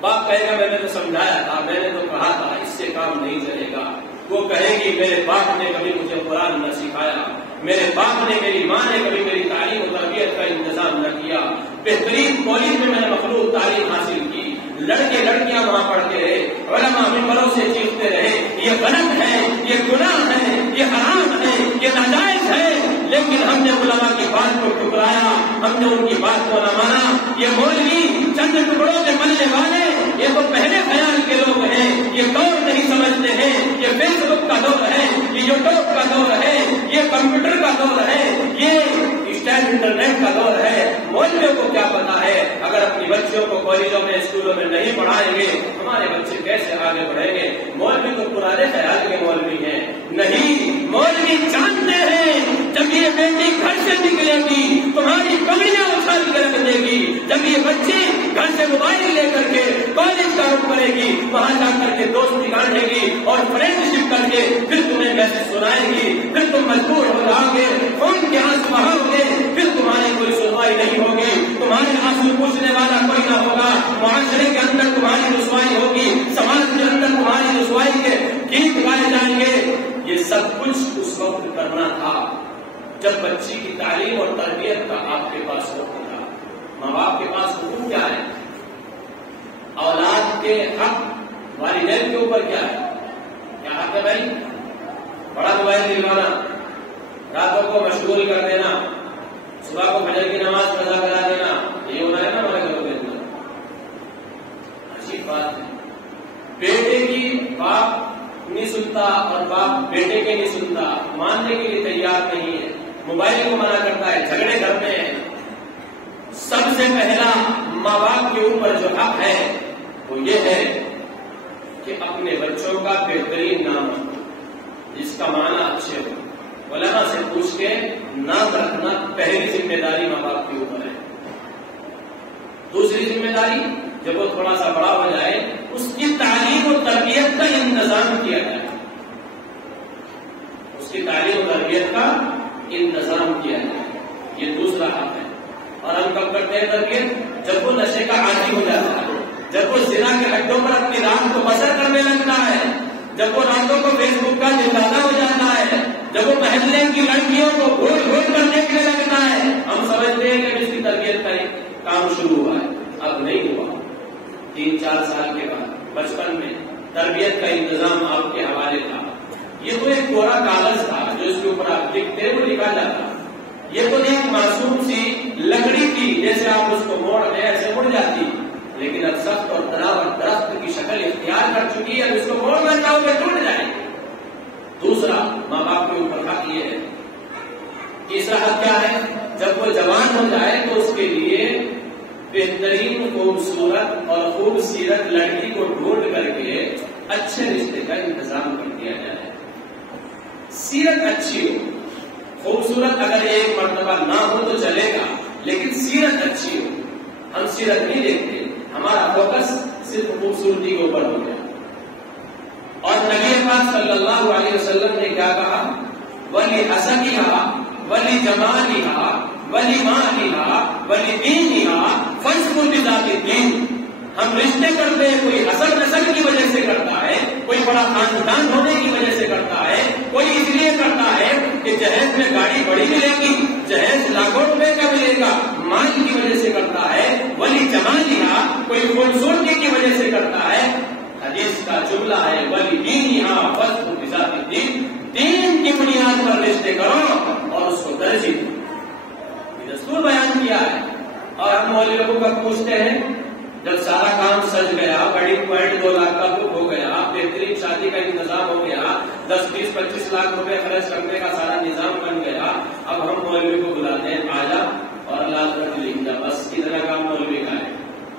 باپ کہے گا میں نے تو سمجھایا تھا، میں نے تو کہا تھا، اس سے کام نہیں چلے گا۔ وہ کہے گی میرے باپ نے کبھی مجھے قرآن نہ سکھایا، میرے باپ نے، میری ماں نے کبھی میری تعلیم و تربیت کا انتظام نہ کیا، بہترین کالج میں نے مخلوط تعلیم حاصل کی، لڑکے لڑکیاں وہاں پڑھتے رہے، علماء منبروں سے چیختے رہے، یہ غلط ہے، یہ گناہ ہے، یہ حرام ہے، یہ ناجائز ہے، لیکن ہم نے علماء کی بات کو ٹکرایا، ہم نے ان کی بات کو نہ مانا۔ یہ مولوی چند ٹکڑوں میں ملنے والے، یہ تو پہلے خیال کے لوگ ہیں، یہ دور نہیں سمجھتے ہیں، یہ فیس بک کا دور ہے، یہ یوٹیوب کا دور ہے، یہ کمپیوٹر کا دور ہے، یہ انٹرنیٹ کا دور ہے۔ مولویوں کو کیا پتا ہے؟ اگر اپنی بچیوں کو کالجوں میں، اسکولوں میں نہیں پڑھائیں گے، ہمارے بچے کیسے آگے بڑھیں گے؟ مولوی تو پرانے خیال کے مولوی ہیں، نہیں، مولوی جانتے ہیں جب یہ بیٹی گھر سے نکلے گی تمہاری پگڑیاں اچھال کر رکھ دے گی، جب یہ بچی گھر سے موبائل لے کر کے کالج کا رخ کرے گی، وہاں جا کر کے دوستی گاڑے گی اور فرینڈ شپ کر کے پھر تمہیں میسج سنائے گی، پھر تم مجبور ہو جاؤ گے، فون کے آنسو بہاؤ گے، پھر تمہاری کوئی سنوائی نہیں ہوگی، تمہارے آنسو پوچھنے والا کوئی نہ ہوگا، معاشرے کے اندر تمہاری رسوائی ہوگی، سماج کے اندر تمہاری رسوائی کے گیت گائے جائیں گے۔ یہ سب کچھ اس وقت کرنا تھا جب بچی کی تعلیم اور تربیت کا آپ کے پاس حکم تھا۔ ماں باپ کے پاس حکم کیا ہے؟ اولاد کے حق والدین کے اوپر کیا ہے؟ کیا حق ہے بھائی؟ بڑا موبائل دلوانا، راتوں کو مشغول کر دینا، صبح کو فجر کی نماز قضا کرا دینا، یہ ہونا ہے نا ہمارے گھروں کے اندر؟ عجیب بات ہے، بیٹے کی باپ نہیں سنتا اور باپ بیٹے کے نہیں سنتا، ماننے کے لیے تیار نہیں ہے، موبائل کو منع کرتا ہے، جھگڑے گھر میں ہیں۔ سب سے پہلا ماں باپ کے اوپر جو حق ہے وہ یہ ہے کہ اپنے بچوں کا بہترین نام رکھو، جس کا معنی اچھے ہو۔ علماء سے پوچھ کے نام رکھنا پہلی ذمہ داری ماں باپ کے اوپر ہے۔ دوسری ذمہ داری جب وہ تھوڑا سا بڑا ہو جائے اس کی تعلیم و تربیت کا انتظام کیا جائے، اس کی تعلیم و تربیت کا انتظام کیا جائے، یہ دوسرا حق ہے۔ اور ہم کب کرتے ہیں تربیت؟ جب وہ نشے کا عادی ہو جاتا ہے، جب وہ زنا کے اڈوں پر اپنی رات کو بسر کرنے لگتا ہے، جب وہ راتوں کو فیس بک کا دلدادہ ہو جاتا ہے، جب وہ محلے کی لڑکیوں کو گھول گھول کر دیکھنے لگتا ہے، ہم سمجھتے ہیں کہ اس کی تربیت کا کام شروع ہوا ہے۔ اب نہیں ہوا، 3-4 سال کے بعد بچپن میں تربیت کا انتظام آپ کے حوالے تھا۔ یہ تو ایک کورا کاغذ تھا جو اس کے اوپر آپ لکھتے وہ لکھا جاتا، یہ تو ایک معصوم سی لکڑی تھی، جیسے آپ اس کو موڑ دیں ایسے مڑ جاتی، لیکن اب سخت اور درخت کی شکل اختیار انتظار کر چکی ہے، اس کو موڑ کر جاؤ گے ٹوٹ جائے گی۔ دوسرا ماں باپ کے اوپر حق یہ ہے۔ تیسرا حق کیا ہے؟ جب وہ جوان ہو جائے تو اس کے لیے بہترین خوبصورت اور خوبصورت لڑکی کو ڈھونڈ کر کے اچھے رشتے کا انتظام کر دیا جائے۔ سیرت اچھی ہو، خوبصورت اگر ایک مرتبہ نہ ہو تو چلے گا، لیکن سیرت اچھی ہو۔ ہم سیرت نہیں دیکھتے، ہمارا فوکس صرف خوبصورتی کے اوپر ہو گیا۔ اور نبی پاک صلی اللہ علیہ وسلم نے کیا کہا؟ ولی حسنھا ولی جمالھا ولی مالھا ولی دینھا فاصبر بذات الدین۔ ہم رشتے کرتے ہیں، کوئی حسن نسل کی وجہ سے کرتا ہے، کوئی بڑا خاندان ہونے کی وجہ سے کرتا ہے، کوئی اس لیے کرتا ہے کہ جہیز میں گاڑی بڑی ملے گی، جہیز لاکھوں روپے کا ملے گا، مال کی وجہ سے کرتا ہے۔ ولی جمالھا کوئی خوبصورتی کی وجہ سے کرتا ہے۔ حدیث کا جملہ ہے ولی دینھا فاصبر بذات الدین، دین کی بنیاد پر رشتے کرو اور اس کو ترجیح دو۔ یہ دستور بیان کیا ہے۔ اور ہم مولوی لوگوں کا پوچھتے ہیں، جب سارا کام سج گیا، ویڈنگ پوائنٹ 2 لاکھ کا بک ہو گیا، بہترین شادی کا انتظام ہو گیا، 10 20 25 لاکھ روپے خرچ کرنے کا سارا نظام بن گیا، اب ہم مولوی کو بلاتے ہیں آجا اور لال پت لکھ جا، بس اتنا کام مولوی کا ہے۔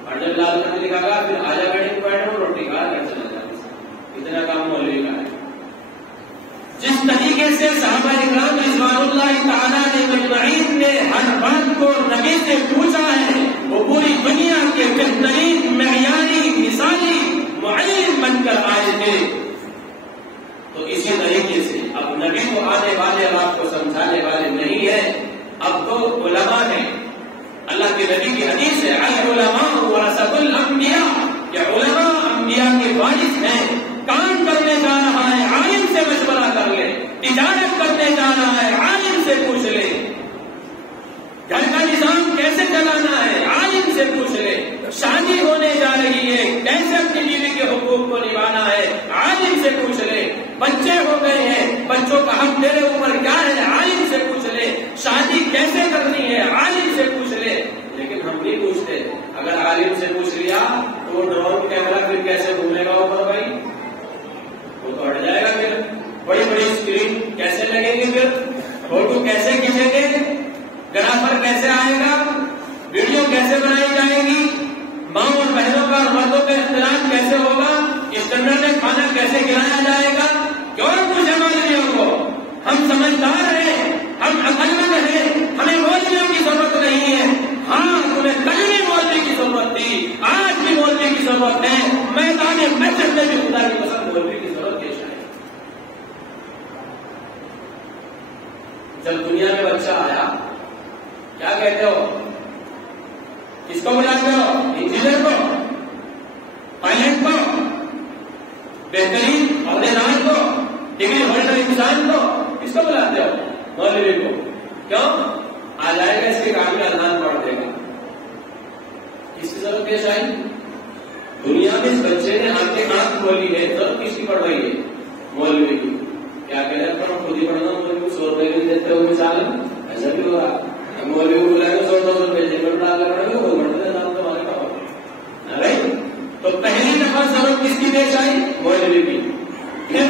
اور جب لال پت لکھا گا پھر آجا ویڈنگ پوائنٹ میں روٹی کھا کر چلا جائے، اتنا کام مولوی کا ہے۔ جس طریقے سے صحابہ اکرام رضوان اللہ تعالیٰ مجمعین نے ہر بات کو نبی سے پوچھا ہے، وہ پوری دنیا کے بہترین معیاری مثالی معلم بن کر آئے تھے۔ تو اسی طریقے سے اب نبی کو آنے والے بات کو سمجھانے والے نہیں ہے، اب تو علماء ہیں۔ اللہ کے نبی کی حدیث ہے العلماء ورثۃ الانبیاء، کہ علماء انبیاء کے وارث ہیں۔ کام کرنے جا رہا ہے عالم سے مشورہ کر لے، تجارت کرنے جا رہا ہے عالم سے پوچھ لے، گھر کا نظام کیسے چلانا ہے عالم سے پوچھ لے، شادی ہونے جا رہی ہے کیسے اپنی بیوی کے حقوق کو نبھانا ہے عالم سے پوچھ لے، بچے ہو گئے ہیں بچوں کا حق تیرے اوپر کیا ہے عالم سے پوچھ لے، شادی کیسے کرنی ہے عالم سے پوچھ لے۔ لیکن ہم نہیں پوچھتے، اگر عالم سے پوچھ لیا تو ڈرون کیمرہ پھر کیسے گھومے گا اوپر بھائی، وہ تو ہٹ جائے گا، پھر بڑی بڑی اسکرین کیسے لگیں گے، پھر فوٹو کیسے کھینچیں گے، گرافر کیسے آئے گا، ویڈیو کیسے بنائی جائے گی، ماں اور بہنوں کا اور مردوں کا اختلاف کیسے ہوگا، اسٹینڈرڈ میں کھانا کیسے کھلایا جائے گا۔ کیوں پوچھے مولویوں کو؟ ہم سمجھدار ہیں، ہم عقل مند ہیں، ہمیں مولویوں کی ضرورت نہیں ہے۔ ہاں تمہیں کل بھی مولوی کی ضرورت تھی، آج بھی مولوی کی ضرورت ہے، میدان محشر میں بھی خدا کی قسم مولوی کی ضرورت ہے۔ جب دنیا میں بچہ آیا کیا کہتے ہو؟ کس کو بلاتے ہو؟ انجینئر کو، پائلٹ کو، بہترین عہدیدار کو، ڈگری ہولڈر انسان کو، کس کو بلاتے ہو؟ مولوی کو۔ کیوں؟ آ جائے گا اس کے کام میں اذان پڑھ دے گا۔ کس کی ضرورت پیش آئی؟ دنیا میں اس بچے نے آنکھ کھولی ہے، ضرورت کس کی پڑ رہی ہے؟ مولوی کی۔ کیا کہہ رہے ہیں؟ خود ہی پڑھنا، مولوی کو 100 روپئے بھی دیتے ہو مثال، ایسا بھی ہو رہا۔ مولوی کو بلائے 100-200 روپئے جیب ڈال کر پڑے گا، وہ بڑھتے نام تو ہمارے کا رائٹ۔ تو پہلی دفعہ ضرورت کس کی پیش آئی؟ مولوی کی۔ پھر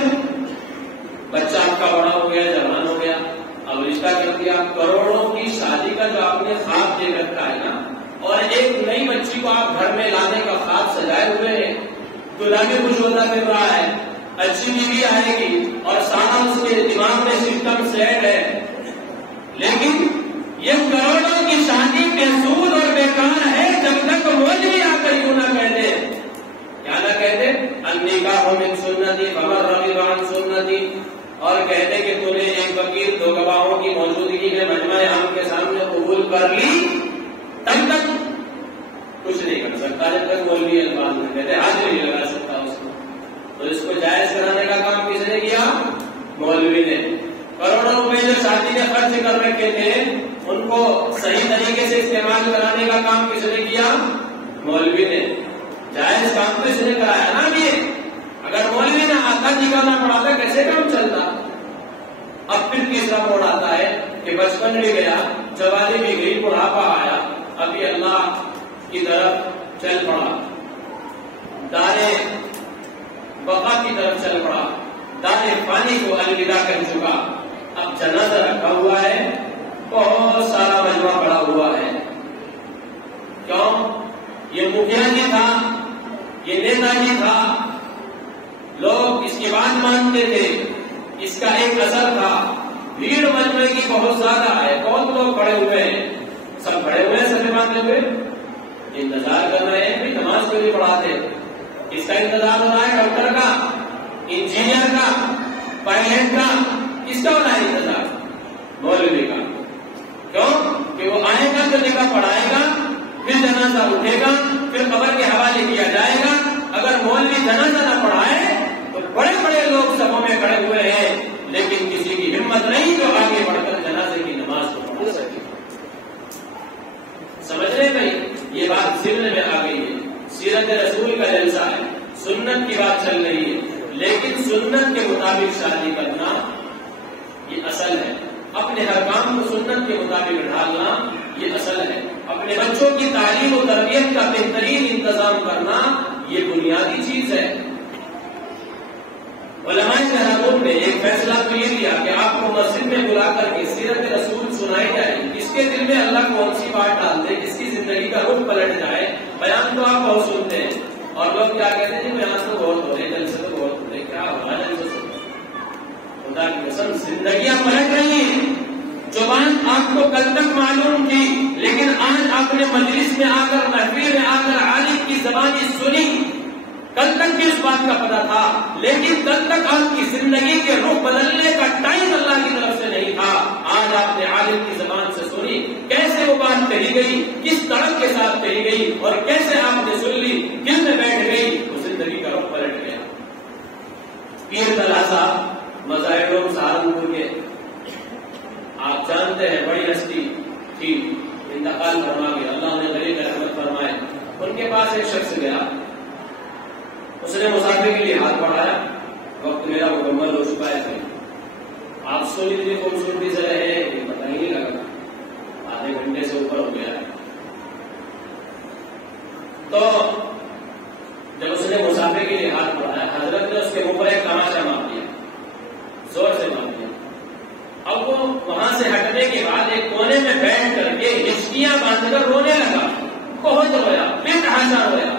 بچہ آپ کا بڑا ہو گیا، جوان ہو گیا، اب رشتہ کر دیا، کروڑوں کی شادی کا جو آپ نے خواب دے رکھا ہے نا، اور ایک نئی بچی کو آپ گھر میں لانے کا خواب سجائے ہوئے ہیں، دلہا بھی خوش ہوتا پھر رہا ہے، اچھی بیوی آئے گی اور سارا اس کے دماغ میں سسٹم سیٹ ہے، لیکن یہ کروڑوں کی شادی بے سود اور بیکار ہے جب تک مولوی آ کر یوں نہ کہہ دے۔ کیا نہ کہہ دے؟ النکاح من سنتی فمن رغب عن سنتی، اور کہتے کہ تو نے ایک وکیل 2 گواہوں کی موجودگی میں مجمع عام کے سامنے قبول کر لی، تب تک کچھ نہیں کر سکتا جب تک مولوی الفاظ میں کہتے ہاتھ نہیں لگا سکتا اس کو۔ تو اس کو جائز کرانے کا کام کس نے کیا؟ مولوی نے۔ کروڑوں روپے جو شادی میں خرچ کر رکھے تھے ان کو صحیح طریقے سے استعمال کرانے کا کام کس نے کیا؟ مولوی نے۔ جائز کام تو اس نے کرایا نا۔ یہ اگر مولوی نے آتا نکالنا پڑا تھا کیسے کام چلتا؟ اب پھر تیسرا موڑ آتا ہے کہ بچپن بھی گیا، جوانی بھی گئی، بڑھاپا آیا، ابھی اللہ کی طرف چل پڑا، دارے دار فانی کو الوداع کر چکا. اب جنازہ رکھا ہوا ہے, بہت سارا مجمع پڑا ہوا ہے. کیوں؟ یہ مکھیا جی تھا, یہ نیتا جی تھا, لوگ اس کی بات مانتے تھے, اس کا ایک اثر تھا. بھیڑ مجمع کی بہت زیادہ ہے, بہت لوگ کھڑے ہوئے ہیں, سب کھڑے ہوئے ہیں, سب باندھے ہوئے انتظار کر رہے ہیں. نماز کو بھی پڑھاتے, اس کا انتظار ہو رہا ہے, ڈاکٹر کا, انجینئر کا, پائلٹ کا, کس کا ہو رہا ہے انتظار؟ مولوی کا. کیوں کہ وہ آئے گا تو جگہ پڑھائے گا, پھر جنازہ اٹھے گا, پھر قبر کے حوالے کیا جائے گا. اگر مولوی جنازہ نہ پڑھائے تو بڑے بڑے لوگ سبوں میں کھڑے ہوئے ہیں, لیکن کسی کی ہمت نہیں جو آگے بڑھ کر جنازے کی نماز کو پڑھ سکے. سمجھ رہے بھائی, یہ بات ذہن میں آ گئی ہے. سیرت رسول کا جلسہ ہے, سنت کی بات چل رہی ہے, لیکن سنت کے مطابق شادی کرنا یہ اصل ہے. اپنے ہر کام کو سنت کے مطابق ڈھالنا یہ اصل ہے. اپنے بچوں کی تعلیم و تربیت کا بہترین انتظام کرنا یہ بنیادی چیز ہے. علماء کرام نے ایک فیصلہ تو یہ لیا کہ آپ کو مسجد میں بلا کر کے سیرت رسول سنائی جائے, اس کے دل میں اللہ کون سی بات ڈال دے, اس کی زندگی کا رخ پلٹ جائے. بیان تو آپ بہت سنتے ہیں, اور لوگ کیا کہتے ہیں بیان تو بہت ہو رہے, جلسے تو بہت ہو رہے, کیا ہو رہا ہے جلسے؟ خدا کی قسم زندگیاں پلٹ رہی ہیں. جو بات آپ کو کل تک معلوم تھی, لیکن آج آپ نے مجلس میں آ کر, محفل میں آ کر عالم کی زبانی سنی. کل تک بھی اس بات کا پتہ تھا, لیکن کل تک آپ کی زندگی کے رخ بدلنے کا ٹائم اللہ کی طرف سے نہیں تھا. آج آپ نے عالم کی زبان سے سنی, کیسے وہ بات کہی گئی, کس طرح کے ساتھ کہی گئی, اور کیسے آپ نے سن لی, دل میں بیٹھ گئی, وہ زندگی کا رخ پلٹ گیا. پیر طلحہ صاحب مظاہر سہارنپور کے, آپ جانتے ہیں بڑی ہستی تھی, انتقال فرما گیا, اللہ نے غریب رحمت فرمائے. ان کے پاس ایک شخص گیا, اس نے مسافر کے لیے ہاتھ بڑھایا, وقت میرا مکمل ہو چکا ہے. آپ سو لیجیے خوبصورتی سے رہے, یہ پتہ ہی نہیں لگا, آدھے گھنٹے سے اوپر ہو گیا ہے. تو جب اس نے مسافر کے لیے ہاتھ بڑھایا, حضرت نے اس کے اوپر ایک تماشا مار دیا, زور سے مار دیا. اب وہ وہاں سے ہٹنے کے بعد ایک کونے میں بیٹھ کر کے ہچکیاں باندھ کر رونے لگا, بہت رویا, بے تحاشا رویا,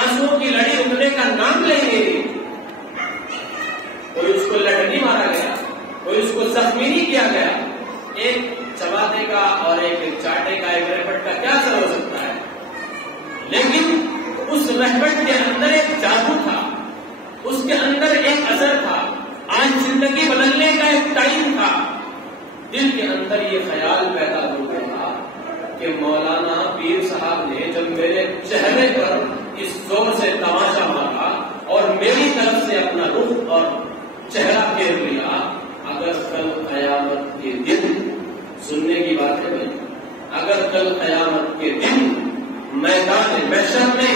آنسو کی لڑی رکنے کا نام لے گئی. کوئی اس کو لٹکی مارا گیا, کوئی اس کو زخمی نہیں کیا گیا. ایک چباتے کا اور ایک چاٹے کا, ایک رپٹ کا کیا اثر ہو سکتا ہے, لیکن اس رپٹ کے اندر ایک جادو تھا, اس کے اندر ایک اثر تھا. آج زندگی بدلنے کا ایک ٹائم تھا. دل کے اندر یہ خیال پیدا ہو گیا کہ مولانا پیر صاحب نے جب میرے چہرے پر اس زور سے تماشا مارا اور میری طرف سے اپنا رخ اور چہرہ پھیر لیا, اگر کل قیامت کے دن, سننے کی بات ہے بھائی, اگر کل قیامت کے دن میدان محشر میں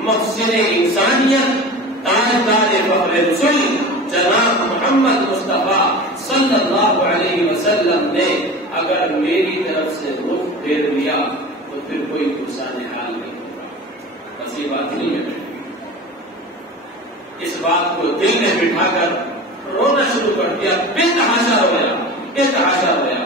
محسن انسانیت, تاجدار فخر رسول جناب محمد مصطفیٰ صلی اللہ علیہ وسلم نے اگر میری طرف سے رخ پھیر لیا تو پھر کوئی نقصان حال نہیں ہوگا. بس یہ بات نہیں ہے. اس بات کو دل میں بٹھا کر رونا شروع کر دیا, بے تحاشا رویا, بے تحاشا رویا,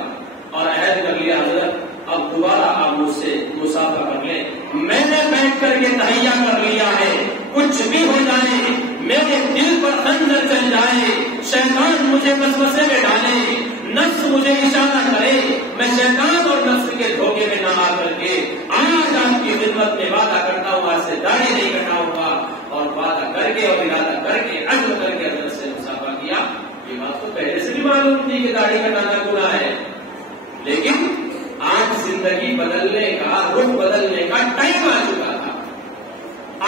اور عہد کر لیا, حضرت اب دوبارہ آپ مجھ سے مسافہ کر لیں, میں نے بیٹھ کر کے تہیا کر لیا ہے, کچھ بھی ہو جائے, میرے دل پر خنجر چل جائے, شیطان مجھے وسوسے میں ڈالے, نفس مجھے اشارہ کرے, میں شیطان اور نفس کے دھوکے میں نہ آ کر کے آج آپ کی خدمت میں وعدہ کرتا ہوں, آج سے داڑھی نہیں کٹاؤں گا. اور وعدہ کر کے اور ارادہ کر کے عزم کر کے حضرت سے مسافہ کیا. یہ بات تو پہلے سے بھی معلوم تھی کہ داڑھی کٹانا گناہ ہے, لیکن آج زندگی بدلنے کا, رخ بدلنے کا ٹائم آ چکا تھا.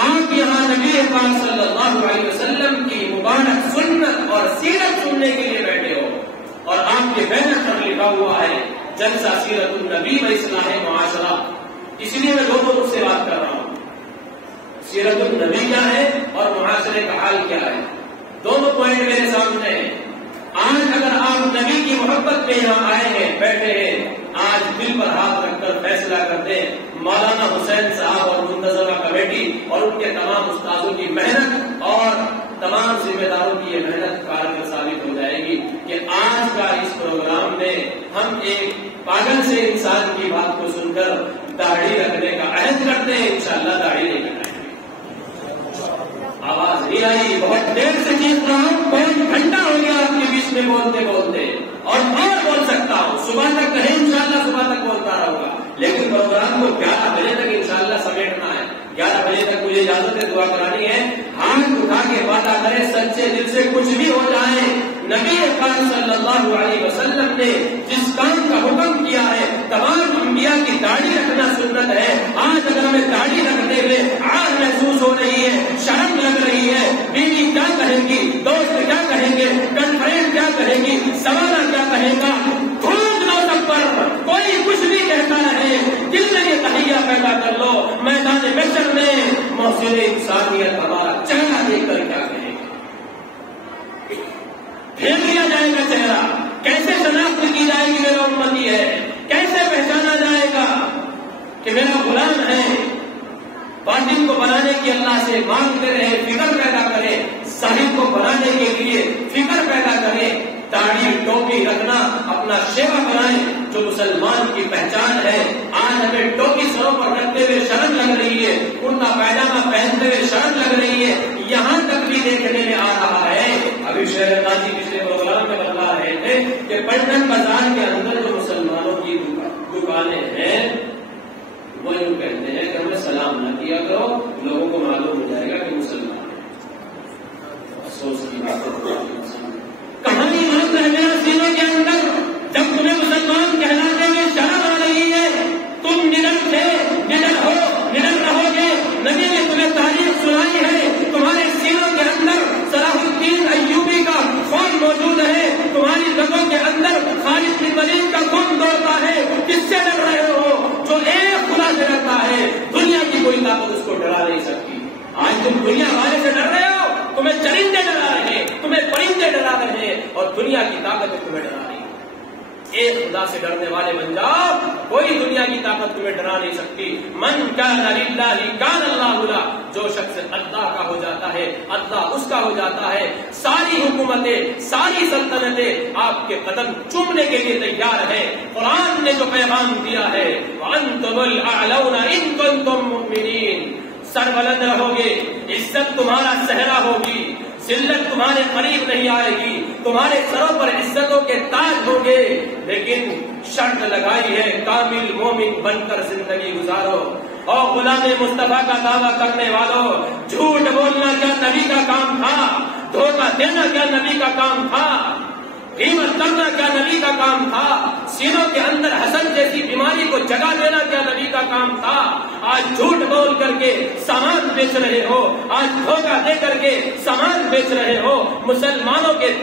آپ یہاں نبی پاک صلی اللہ علیہ وسلم کی مبارک سنت اور سیرت سننے کے لیے بیٹھے ہو, اور آپ کے بینر پر لکھا ہوا ہے جلسہ سیرت النبی و اصلاح معاشرہ. اس لیے میں دونوں رخ سے بات کر رہا ہوں, سیرت النبی کیا ہے اور معاشرے کا حال کیا ہے, دونوں پوائنٹ میرے سامنے ہیں. آج اگر آپ نبی کی محبت میں یہاں آئے ہیں, بیٹھے ہیں, آج دل پر ہاتھ رکھ کر فیصلہ کر دیں, مولانا حسین صاحب اور منتظمہ کمیٹی اور ان کے تمام استادوں کی محنت اور تمام ذمہ داروں کی یہ محنت کارگر ثابت ہو جائے گی کہ آج کا اس پروگرام میں ہم ایک پاگل سے انسان کی بات کو سن کر داڑھی رکھنے کا عہد کرتے ہیں. انشاءاللہ داڑھی نہیں کٹائیں گے. آواز نہیں آئی, بہت دیر سے چیخ رہا ہوں, بہت گھنٹہ ہو گیا آپ کے بیچ میں بولتے بولتے, اور بول سکتا ہوں صبح تک کہیں انشاءاللہ صبح تک بولتا رہوں گا, لیکن پروگرام کو 11 بجے تک انشاءاللہ سمیٹنا ہے. 11 بجے تک مجھے اجازت ہے, دعا کرانی ہے. ہاتھ اٹھا کے وعدہ کرے سچے دل سے کچھ بھی ہو جائے, نبی پاک صلی اللہ علیہ وسلم نے جس کام کا حکم کیا ہے, تمام انبیاء کی داڑھی رکھنا سنت ہے. آج اگر ہمیں داڑھی رکھتے ہوئے آج محسوس ہو رہی ہے, شرم لگ رہی ہے, بیوی کیا کہیں گی, دوست کیا کہیں گے, گرل فرینڈ کیا کہے گی, سوالہ کیا کہے گا, ڈھونڈ لو سب پر, کوئی کچھ بھی کہتا رہے, دل میں یہ تہیہ پیدا کر لو, میدان محشر میں محسن انسانیت ہمارا چہرہ دیکھ کر کیا کہے گا, پھیر لیا جائے گا چہرہ. کیسے شناخت کی جائے گی میرا امتی ہے, کیسے پہچانا جائے گا کہ میرا غلام ہے. باطن کو بنانے کی اللہ سے مانگتے رہے, فکر پیدا کرے, صاحب کو بنانے کے لیے فکر پیدا کرے. داڑھی ٹوپی رکھنا اپنا شیوا بنائیں, جو مسلمان کی پہچان ہے. آج ہمیں ٹوپی سروں پر رکھتے ہوئے شرم لگ رہی ہے, کرتا پائجامہ پہنتے ہوئے شرم لگ رہی ہے. یہاں تک بھی دیکھنے میں آ رہا ہے. ابھی شہر قاضی پچھلے پروگرام میں بتا رہے تھے کہ پٹن بازار کے اندر جو مسلمانوں کی دکانیں ہیں وہ یوں کہتے ہیں کہ ہمیں سلام نہ کیا کرو, لوگوں کو معلوم ہو جائے گا کہ مسلمان ہیں. افسوس کی بات ہے, کہانی یاد رہ گیا سینے کے اندر. جب تمہیں مسلمان کہلانے میں شرم آ رہی ہے, تم نڈر تھے, نڈر ہو, نڈر رہو گے. نبی نے تمہیں تاریخ سنائی ہے, تمہارے سینوں کے اندر صلاح الدین ایوبی کا خون موجود ہے, تمہاری رگوں کے اندر خالد بن ولید کا خون دوڑتا ہے. کس سے ڈر رہے ہو؟ جو ایک خدا سے ڈرتا ہے, دنیا کی کوئی طاقت اس کو ڈرا نہیں سکتی. آج تم دنیا والے سے ڈر رہے ہو, تمہیں چرندے ڈرا رہے ہیں, تمہیں پرندے ڈرا رہے ہیں, اور دنیا کی طاقت تمہیں ڈرا رہی ہے. ایک خدا سے ڈرنے والے بن جاؤ, کوئی دنیا کی طاقت تمہیں ڈرا نہیں سکتی. من کان للہ کان اللہ لہ, جو شخص اللہ کا ہو جاتا ہے اللہ اس کا ہو جاتا ہے. ساری حکومتیں, ساری سلطنتیں آپ کے قدم چومنے کے لیے تیار ہے. قرآن نے جو پیغام دیا ہے, وانتم الاعلون ان کنتم مؤمنین, سربلند رہو گے, عزت تمہارا صحرا ہوگی, ذلت تمہارے قریب نہیں آئے گی, تمہارے سروں پر عزتوں کے تاج ہوں گے. لیکن شرط لگائی ہے, کامل مومن بن کر زندگی گزارو. اور غلام مصطفیٰ کا دعویٰ کرنے والوں, جھوٹ بولنا کیا نبی کا کام تھا؟ دھوکہ دینا کیا نبی کا کام تھا؟ قیمت کرنا کیا نبی کا کام تھا؟ سینوں کے اندر حسد جیسی بیماری کو جگہ دینا کیا نبی کا کام تھا؟ آج جھوٹ بول کر کے سامان بیچ رہے ہو, آج دھوکہ دے کر کے سامان بیچ رہے ہو, مسلمانوں کے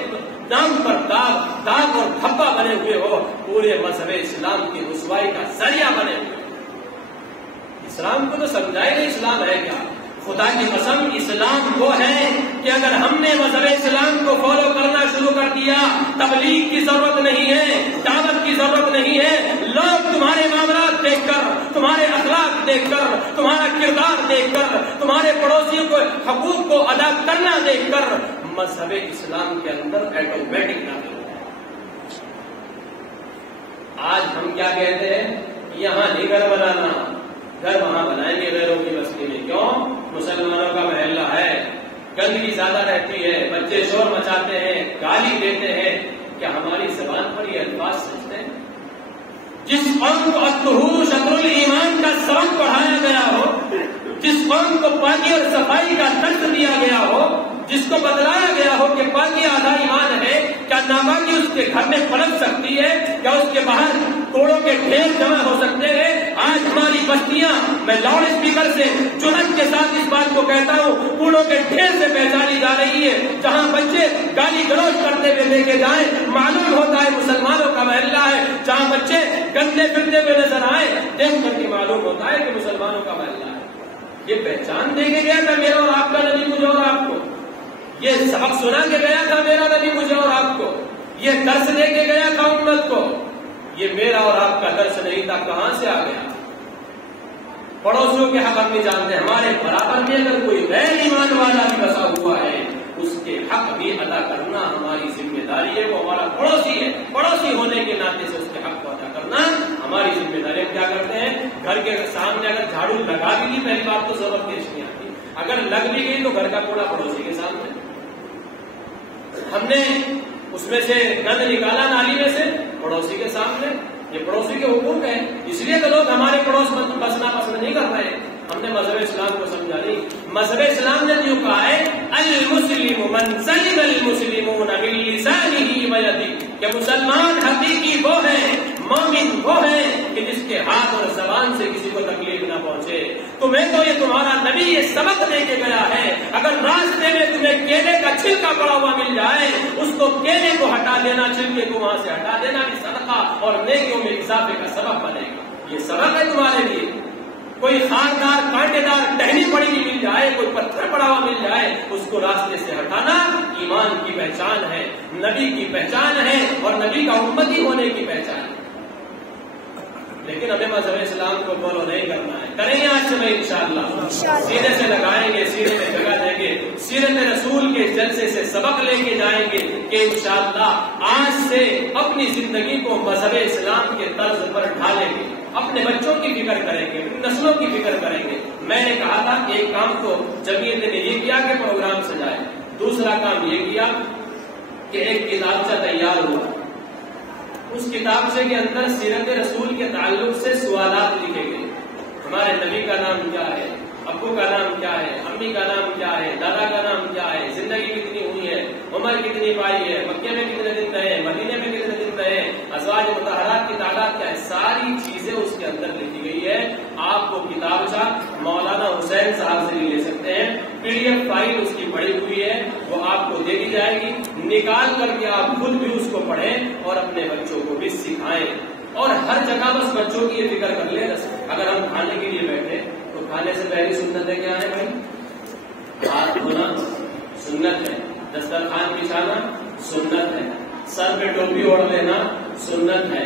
نام پر داغ اور دھبا بنے ہوئے ہو, پورے مذہب اسلام کی رسوائی کا ذریعہ بنے ہوئے. اسلام کو تو سمجھائے گا اسلام ہے کیا. خدا کی قسم, اسلام وہ ہے کہ اگر ہم نے مذہب اسلام کو فالو کرنا شروع کر دیا, تبلیغ کی ضرورت نہیں ہے, دعوت کی ضرورت نہیں ہے. لوگ تمہارے معاملات دیکھ کر, تمہارے اخلاق دیکھ کر, تمہارا کردار دیکھ کر, تمہارے پڑوسیوں کو حقوق کو ادا کرنا دیکھ کر مذہب اسلام کے اندر ایٹومیٹک داخل ہو جائے. آج ہم کیا کہتے ہیں, یہاں نہیں گھر بنانا, گھر وہاں بنائیں گے غیروں کی بستی میں. کیوں؟ مسلمانوں کا محلہ ہے, گندگی زیادہ رہتی ہے, بچے شور مچاتے ہیں, گالی دیتے ہیں. کیا ہماری زبان پر یہ الفاظ سچتے ہیں؟ جس قوم کو الطہور شطر الایمان کا سبق پڑھایا گیا ہو, جس قوم کو پاکی اور صفائی کا درس دیا گیا ہو, جس کو بتلایا گیا ہو کہ پاکی آدھا ایمان ہے, کیا ناپاکی اس کے گھر میں پلٹ سکتی ہے, کیا اس کے باہر کوڑوں کے ڈھیر جمع ہو سکتے ہیں؟ آج ہماری بستیاں, میں لاؤڈ اسپیکر سے جرأت کے ساتھ اس بات کو کہتا ہوں, کوڑوں کے ڈھیر سے پہچانی جا رہی ہے. جہاں بچے گالی گلوچ کرتے ہوئے لے کے جائیں, معلوم ہوتا ہے مسلمانوں کا محلہ ہے. جہاں بچے گندے پھرتے ہوئے نظر آئے, دیکھ کر کے معلوم ہوتا ہے کہ مسلمانوں کا محلہ ہے. یہ پہچان دے کے گیا تھا میرا اور آپ کا نبی مجھے اور آپ کو, یہ سبق سنا کے گیا تھا میرا نبی مجھے اور آپ کو, یہ درس دے کے گیا تھا امت کو. یہ میرا اور آپ کا درس نہیں تھا, کہاں سے آ گیا؟ پڑوسیوں کے حق ہم نہیں جانتے. ہمارے برابر میں اگر کوئی غیر ایمان والا بھی بسا ہوا ہے, اس پڑوسی ہے، پڑوسی ہونے کے ناطے سے اس کے حق کو ادا کرنا ہماری ذمہ داری. ہم کیا کرتے ہیں؟ گھر کے سامنے اگر جھاڑو لگا بھی دی پہلی بات تو ضرورت پیش نہیں آتی، اگر لگ بھی گئی تو گھر کا کوڑا پڑوسی کے سامنے. ہم نے اس میں سے گند نکالا نالی میں سے پڑوسی کے سامنے، یہ پڑوسی کے حقوق ہیں. اس لیے تو لوگ ہمارے پڑوس بسنا پسند نہیں کر رہے. ہم نے مذہب اسلام کو سمجھا نہیں. مذہب اسلام نے جو کہا ہے المسلم من سلم المسلمون من لسانه ويده، کہ مسلمان حقیقی وہ ہے، مومن وہ ہے کہ جس کے ہاتھ اور زبان سے کسی کو تکلیف نہ پہنچے. تمہیں تو یہ تمہارا نبی یہ سبق دے کے گیا ہے، اگر راستے میں تمہیں کیلے کا چھلکا پڑا ہوا مل جائے اس کو کیلے کو ہٹا دینا، چھلکے کو وہاں سے ہٹا دینا بھی صدقہ اور نیکیوں میں اضافے کا سبب بنے گا. یہ سبق ہے تمہارے لیے. کوئی خاردار کانٹے دار ٹہنی پڑی ہوئی مل جائے، کوئی پتھر پڑا ہوا مل جائے، اس کو راستے سے ہٹانا ایمان کی پہچان ہے، نبی کی پہچان ہے اور نبی کا امتی ہونے کی پہچان ہے. لیکن ہمیں مذہب اسلام کو فالو نہیں کرنا ہے. کریں گے آج سے میں انشاءاللہ سینے سے لگائیں گے، سینے میں جگہ دیں گے، سیرت رسول کے جلسے سے سبق لے کے جائیں گے کہ انشاءاللہ آج سے اپنی زندگی کو مذہب اسلام کے طرز پر ڈھالیں گے، اپنے بچوں کی فکر کریں گے، نسلوں کی فکر کریں گے. میں نے کہا تھا کہ ایک کام تو جمعیت نے یہ کیا کہ پروگرام سجائے، دوسرا کام یہ کیا کہ ایک کتابچہ تیار ہوا، اس کتابچے کے اندر سیرت رسول کے تعلق سے سوالات لکھے گئے. ہمارے نبی کا نام کیا ہے، ابو کا نام کیا ہے، امی کا نام کیا ہے، دادا کا نام کیا ہے، زندگی کتنی ہوئی ہے، عمر کتنی پائی ہے، مکے میں کتنے دن رہے، مدینے میں کتنے دن رہے، ازواج مطہرات کی تعداد کیا ہے، ساری چیزیں اس کے اندر لکھی گئی ہے. آپ کو کتابچہ مولانا حسین صاحب سے لے سکتے ہیں، PDF فائل اس کی پڑی ہوئی ہے، وہ آپ کو دے دی جائے گی. نکال کر کے آپ خود بھی اس کو پڑھیں اور اپنے بچوں کو بھی سکھائیں. اور ہر جگہ بس بچوں کی یہ فکر کر لیں. اگر ہم کھانے کے لیے بیٹھے تو کھانے سے پہلی سنتیں کیا ہے بھائی؟ ہاتھ دھونا سنت ہے، دسترخوان بچھانا سنت ہے، سر پہ ٹوپی اوڑھ لینا سنت ہے،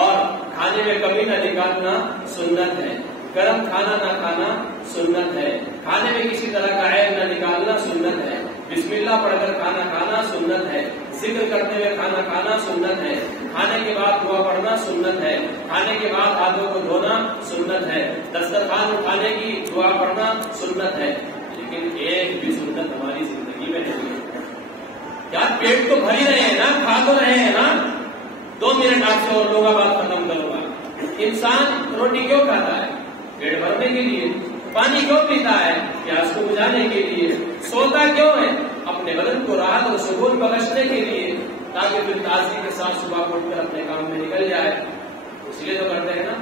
اور کھانے میں کبھی نہ نکالنا سنت ہے، گرم کھانا نہ کھانا سنت ہے، کھانے میں کسی طرح کا عیب نہ نکالنا سنت ہے، بسم اللہ پڑھ کر کھانا کھانا سنت ہے، ذکر کرتے ہوئے کھانا کھانا سنت ہے، کھانے کے بعد دعا پڑھنا سنت ہے، کھانے کے بعد ہاتھوں کو دھونا سنت ہے، دسترخوان اٹھانے کی دعا پڑھنا سنت ہے. لیکن ایک بھی سنت ہماری زندگی میں نہیں ہے. یار پیٹ تو بھر ہی رہے ہیں نا، کھا تو رہے ہیں نا. 2 منٹ آپ سے اور لوگوں بات ختم کروں گا. انسان روٹی کیوں کھاتا ہے؟ پیٹ بھرنے کے لیے. پانی کیوں پیتا ہے؟ پیاس کو بجھانے کے لیے. سوتا کیوں ہے؟ اپنے بدن کو راحت اور سکون بخشنے کے لیے، تاکہ پھر تازگی کے ساتھ صبح کو اٹھ کر اپنے کام میں نکل جائے. اس لیے تو کرتے ہیں نا.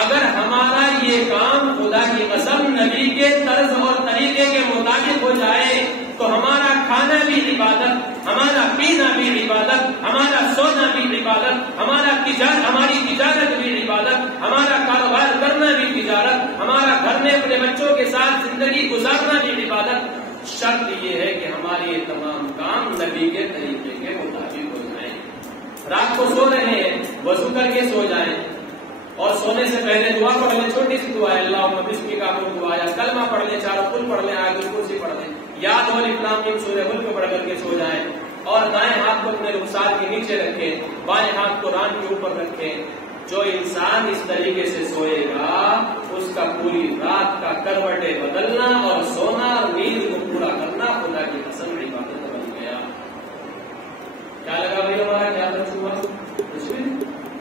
اگر ہمارا یہ کام خدا کی قسم نبی کے طرز اور طریقے کے مطابق ہو جائے تو ہمارا کھانا بھی عبادت، ہمارا پینا بھی عبادت، ہمارا سونا بھی عبادت، ہماری تجارت بھی عبادت، ہمارا کاروبار کرنا بھی تجارت، ہمارا گھر میں اپنے بچوں کے ساتھ زندگی گزارنا بھی عبادت. شرط یہ ہے کہ ہمارے یہ تمام کام نبی کے طریقے کے مطابق ہو جائیں. رات کو سو رہے ہیں، وضو کر کے سو جائیں، اور سونے سے پہلے دعا پڑھ لیں. چھوٹی سی دعا ہے، اللہم بسمک کا دعا، یا کلمہ پڑھ لیں، 4 پھول پڑھ لیں، آیت الکرسی پڑھ لیں، یاد ہو الاسلام کی سورہ ملک پڑھ کر کے سو جائیں. اور دائیں ہاتھ کو اپنے رخسار کے نیچے رکھیں، بائیں ہاتھ کو ران کے اوپر رکھیں. جو انسان اس طریقے سے سوئے گا اس کا پوری رات کا کروٹیں بدلنا اور سونا اور نیند کو پورا کرنا خدا کی قسم عبادت بن گیا. کیا لگا بھائی ہمارا کیا تجربہ؟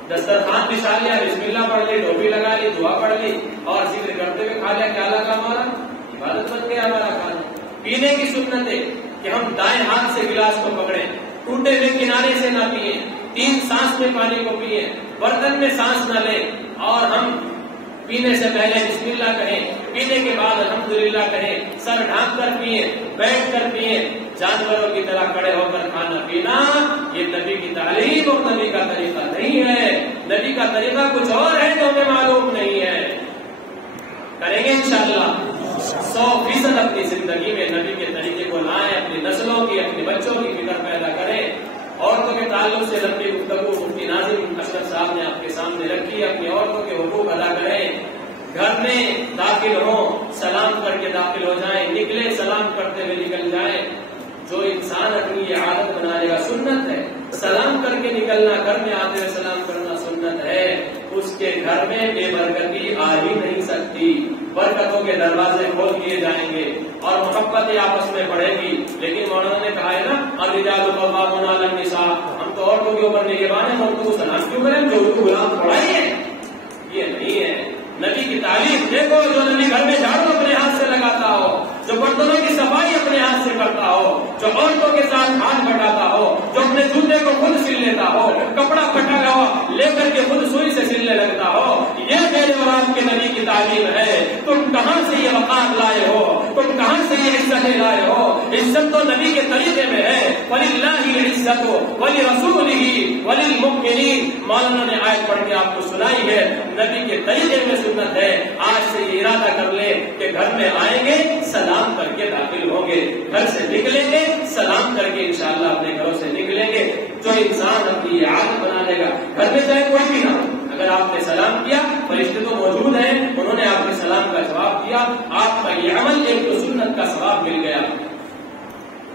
دسترخوان بچھا لیا، بسم اللہ پڑھ لی، ٹوپی لگا لی، دعا پڑھ لی اور ذکر کرتے ہوئے کھا لیا. کیا لگا ہمارا؟ عبادت بن گیا ہمارا کھانا. پینے کی سنت ہے کہ ہم دائیں ہاتھ سے گلاس کو پکڑیں، ٹوٹے ہوئے کنارے سے نہ پیئیں، 3 سانس میں پانی کو پیئیں، برتن میں سانس نہ لیں، اور ہم پینے سے پہلے بسم اللہ کہیں، پینے کے بعد الحمدللہ کہیں، سر ڈھانپ کر پیئیں، بیٹھ کر پیئیں. جانوروں کی طرح کھڑے ہو کر کھانا پینا یہ نبی کی تعلیم اور نبی کا طریقہ نہیں ہے. نبی کا طریقہ کچھ اور ہے جو ہمیں معلوم نہیں ہے. کریں گے انشاءاللہ 100% اپنی زندگی میں نبی کے طریقے کو لائیں، اپنی نسلوں کی، اپنے بچوں کی فکر پیدا کریں. عورتوں کے تعلق سے لمبی گفتگو مفتی ناظم اشرف صاحب نے آپ کے سامنے رکھی. اپنی عورتوں کے حقوق ادا کریں. گھر میں داخل ہوں سلام کر کے داخل ہو جائیں، نکلے سلام کرتے ہوئے نکل جائیں. جو انسان اپنی یہ عادت بنا لے گا، سنت ہے سلام کر کے نکلنا، گھر میں آتے ہوئے سلام کرنا سنت ہے، اس کے گھر میں بے برکتی آ ہی نہیں سکتی. برکتوں کے دروازے کھول دیے جائیں گے اور محبت آپس میں بڑھے گی. لیکن مولانا نے کہا ہے نا الرجال قوامون علی النساء، ہم تو عورتوں کے اوپر نگہبان ہیں، عورتوں کو سلام کیوں کریں جو ان کو غلام پڑھائی ہے؟ یہ نہیں ہے نبی کی تعلیم. دیکھو جو نبی گھر میں جھاڑو اپنے ہاتھ سے لگاتا ہو، جو برتنوں کی صفائی اپنے ہاتھ سے کرتا ہو، جو عورتوں کے ساتھ ہاتھ بٹاتا ہو، جو اپنے جوتے کو خود سل لیتا ہو، کپڑا پھٹا ہوا لے کر کے خود سوئی سے سلنے لگتا ہو، یہ میرے اور آپ کے نبی کی تعلیم ہے. تم کہاں سے یہ وقار لائے ہو؟ تم کہاں سے یہ عزتیں لائے ہو؟ عزت تو نبی کے طریقے میں ہے. وَلِلَّهِ الْعِزَّةُ وَلِرَسُولِهِ وَلِلْمُؤْمِنِينَ. مولانا نے آیت پڑھ کے آپ کو سنائی ہے، نبی کے طریقے میں سنت ہے. آج سے یہ ارادہ کر لے کہ گھر میں آئیں گے سلام کر کے داخل ہوں گے، گھر سے نکلیں گے سلام کر کے انشاءاللہ اپنے گھروں سے نکلیں گے. جو انسان اپنی عادت بنا لے گا، گھر میں چاہے کوئی بھی نہ ہو، اگر آپ نے سلام کیا، فرشتے تو موجود ہیں، انہوں نے آپ کے سلام کا جواب دیا، آپ کا یہ عمل ایک تو سنت کا ثواب مل گیا.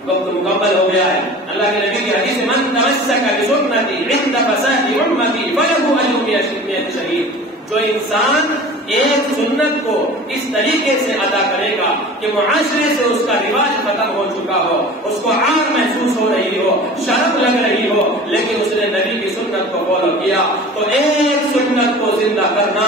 وقت مکمل ہو گیا ہے. اللہ کے نبی کی حدیث من تمسک بسنتی عند فساد امتی فله اجر 100 شہید. جو انسان ایک سنت کو اس طریقے سے ادا کرے گا کہ معاشرے سے اس کا رواج ختم ہو چکا ہو، اس کو عار محسوس ہو رہی ہو، شرم لگ رہی ہو، لیکن اس نے نبی کی سنت کو فالو کیا، تو ایک سنت کو زندہ کرنا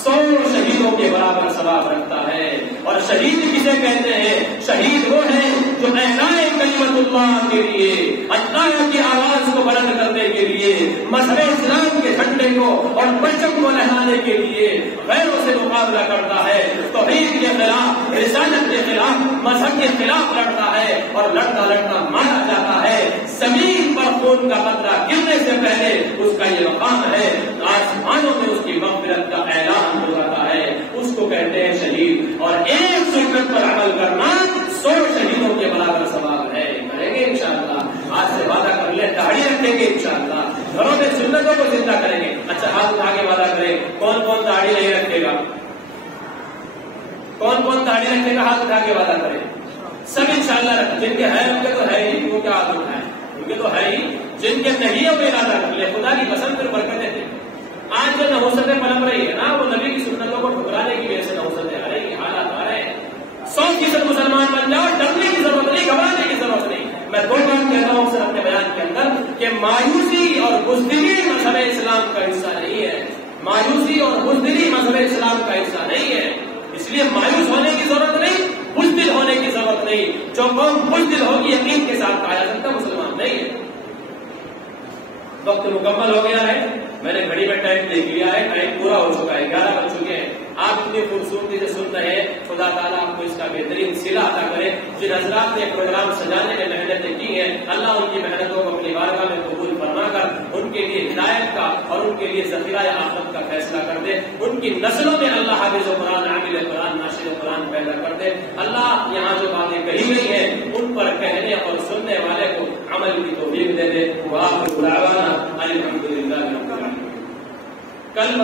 100 شہیدوں کے برابر ثواب رکھتا ہے. اور شہید کسے کہتے ہیں؟ شہید وہ ہیں جو اعلاء کلمت اللہ کے لیے، اللہ کی آواز کو بلند کرنے کے لیے، مذہب اسلام کے جھنڈے کو اور پرچم کو لہرانے کے لیے غیروں سے مقابلہ کرتا ہے، توحید کے خلاف، رسالت کے خلاف، مذہب کے خلاف لڑتا ہے اور لڑتا لڑتا مارا جاتا ہے. زمین پر خون کا قطرہ گرنے سے پہلے اس کا یہ مقام ہے، آسمانوں میں اس کی مغفرت کا اعلان ہو جاتا ہے. اس کو کہتے ہیں شہید. اور ایک سنت پر عمل کرنا 100 شہیدوں کے برابر ثواب ہے. کریں گے انشاءاللہ. آج سے وعدہ کر لیں، داڑھی رکھیں گے انشاءاللہ، گھروں میں سنتوں کو زندہ کریں گے. اچھا ہاتھ اٹھا کے وعدہ کریں، کون کون داڑھی نہیں رکھے گا؟ کون کون داڑھی رکھے گا؟ ہاتھ اٹھا کے وعدہ کریں. سب انشاءاللہ رکھیں. جن کے ہیں ان کے تو ہے ہی، ان کے ہاتھ اٹھائیں، ان کے تو ہے ہی. جن کے نہیں ہے وہ ارادہ کر لے. خدا کی پسند پر برکتیں دیں. آج جو نحوستیں پنپ رہی ہے نا، وہ نبی کی سنتوں کو ٹھکرانے کی وجہ سے نحوستیں آ رہی ہیں، حالات آ رہے ہیں. 100% مسلمان بن جاؤ، ڈرنے کی ضرورت نہیں، گھبرانے کی ضرورت نہیں. میں 2 بات کہتا ہوں سر اپنے بیان کے اندر کہ مایوسی اور بزدلی مذہب اسلام کا حصہ نہیں ہے. مایوسی اور بزدلی مذہب اسلام کا حصہ نہیں ہے. اس لیے مایوس ہونے کی ضرورت نہیں، بزدل ہونے کی ضرورت نہیں. جو قوم بزدل ہوگی یقین کے ساتھ کہا جا سکتا مسلمان نہیں ہے. وقت مکمل ہو گیا ہے. میں نے گھڑی میں ٹائم دیکھ لیا ہے، ٹائم پورا ہو چکا ہے، 11 بج چکے ہیں. آپ اتنی خوبصورتی سے سن رہے ہیں، خدا تعالیٰ آپ کو اس کا بہترین صلہ عطا کرے. جن حضرات نے پروگرام سجانے میں محنتیں کی ہیں، اللہ ان کی محنتوں کو اپنی بارگاہ میں قبول فرما کر ان کے لیے ہدایت کا اور ان کے لیے ذخیرہ آخرت کا فیصلہ کر دے. ان کی نسلوں میں اللہ حافظ قرآن، عامل قرآن، ناشر قرآن پیدا کر دے. اللہ یہاں جو باتیں کہی گئی ہیں ان پر کہنے اور سننے والے کو عمل کی توفیق دے دے. وآخر دعوانا الحمدللہ رب العالمین. کل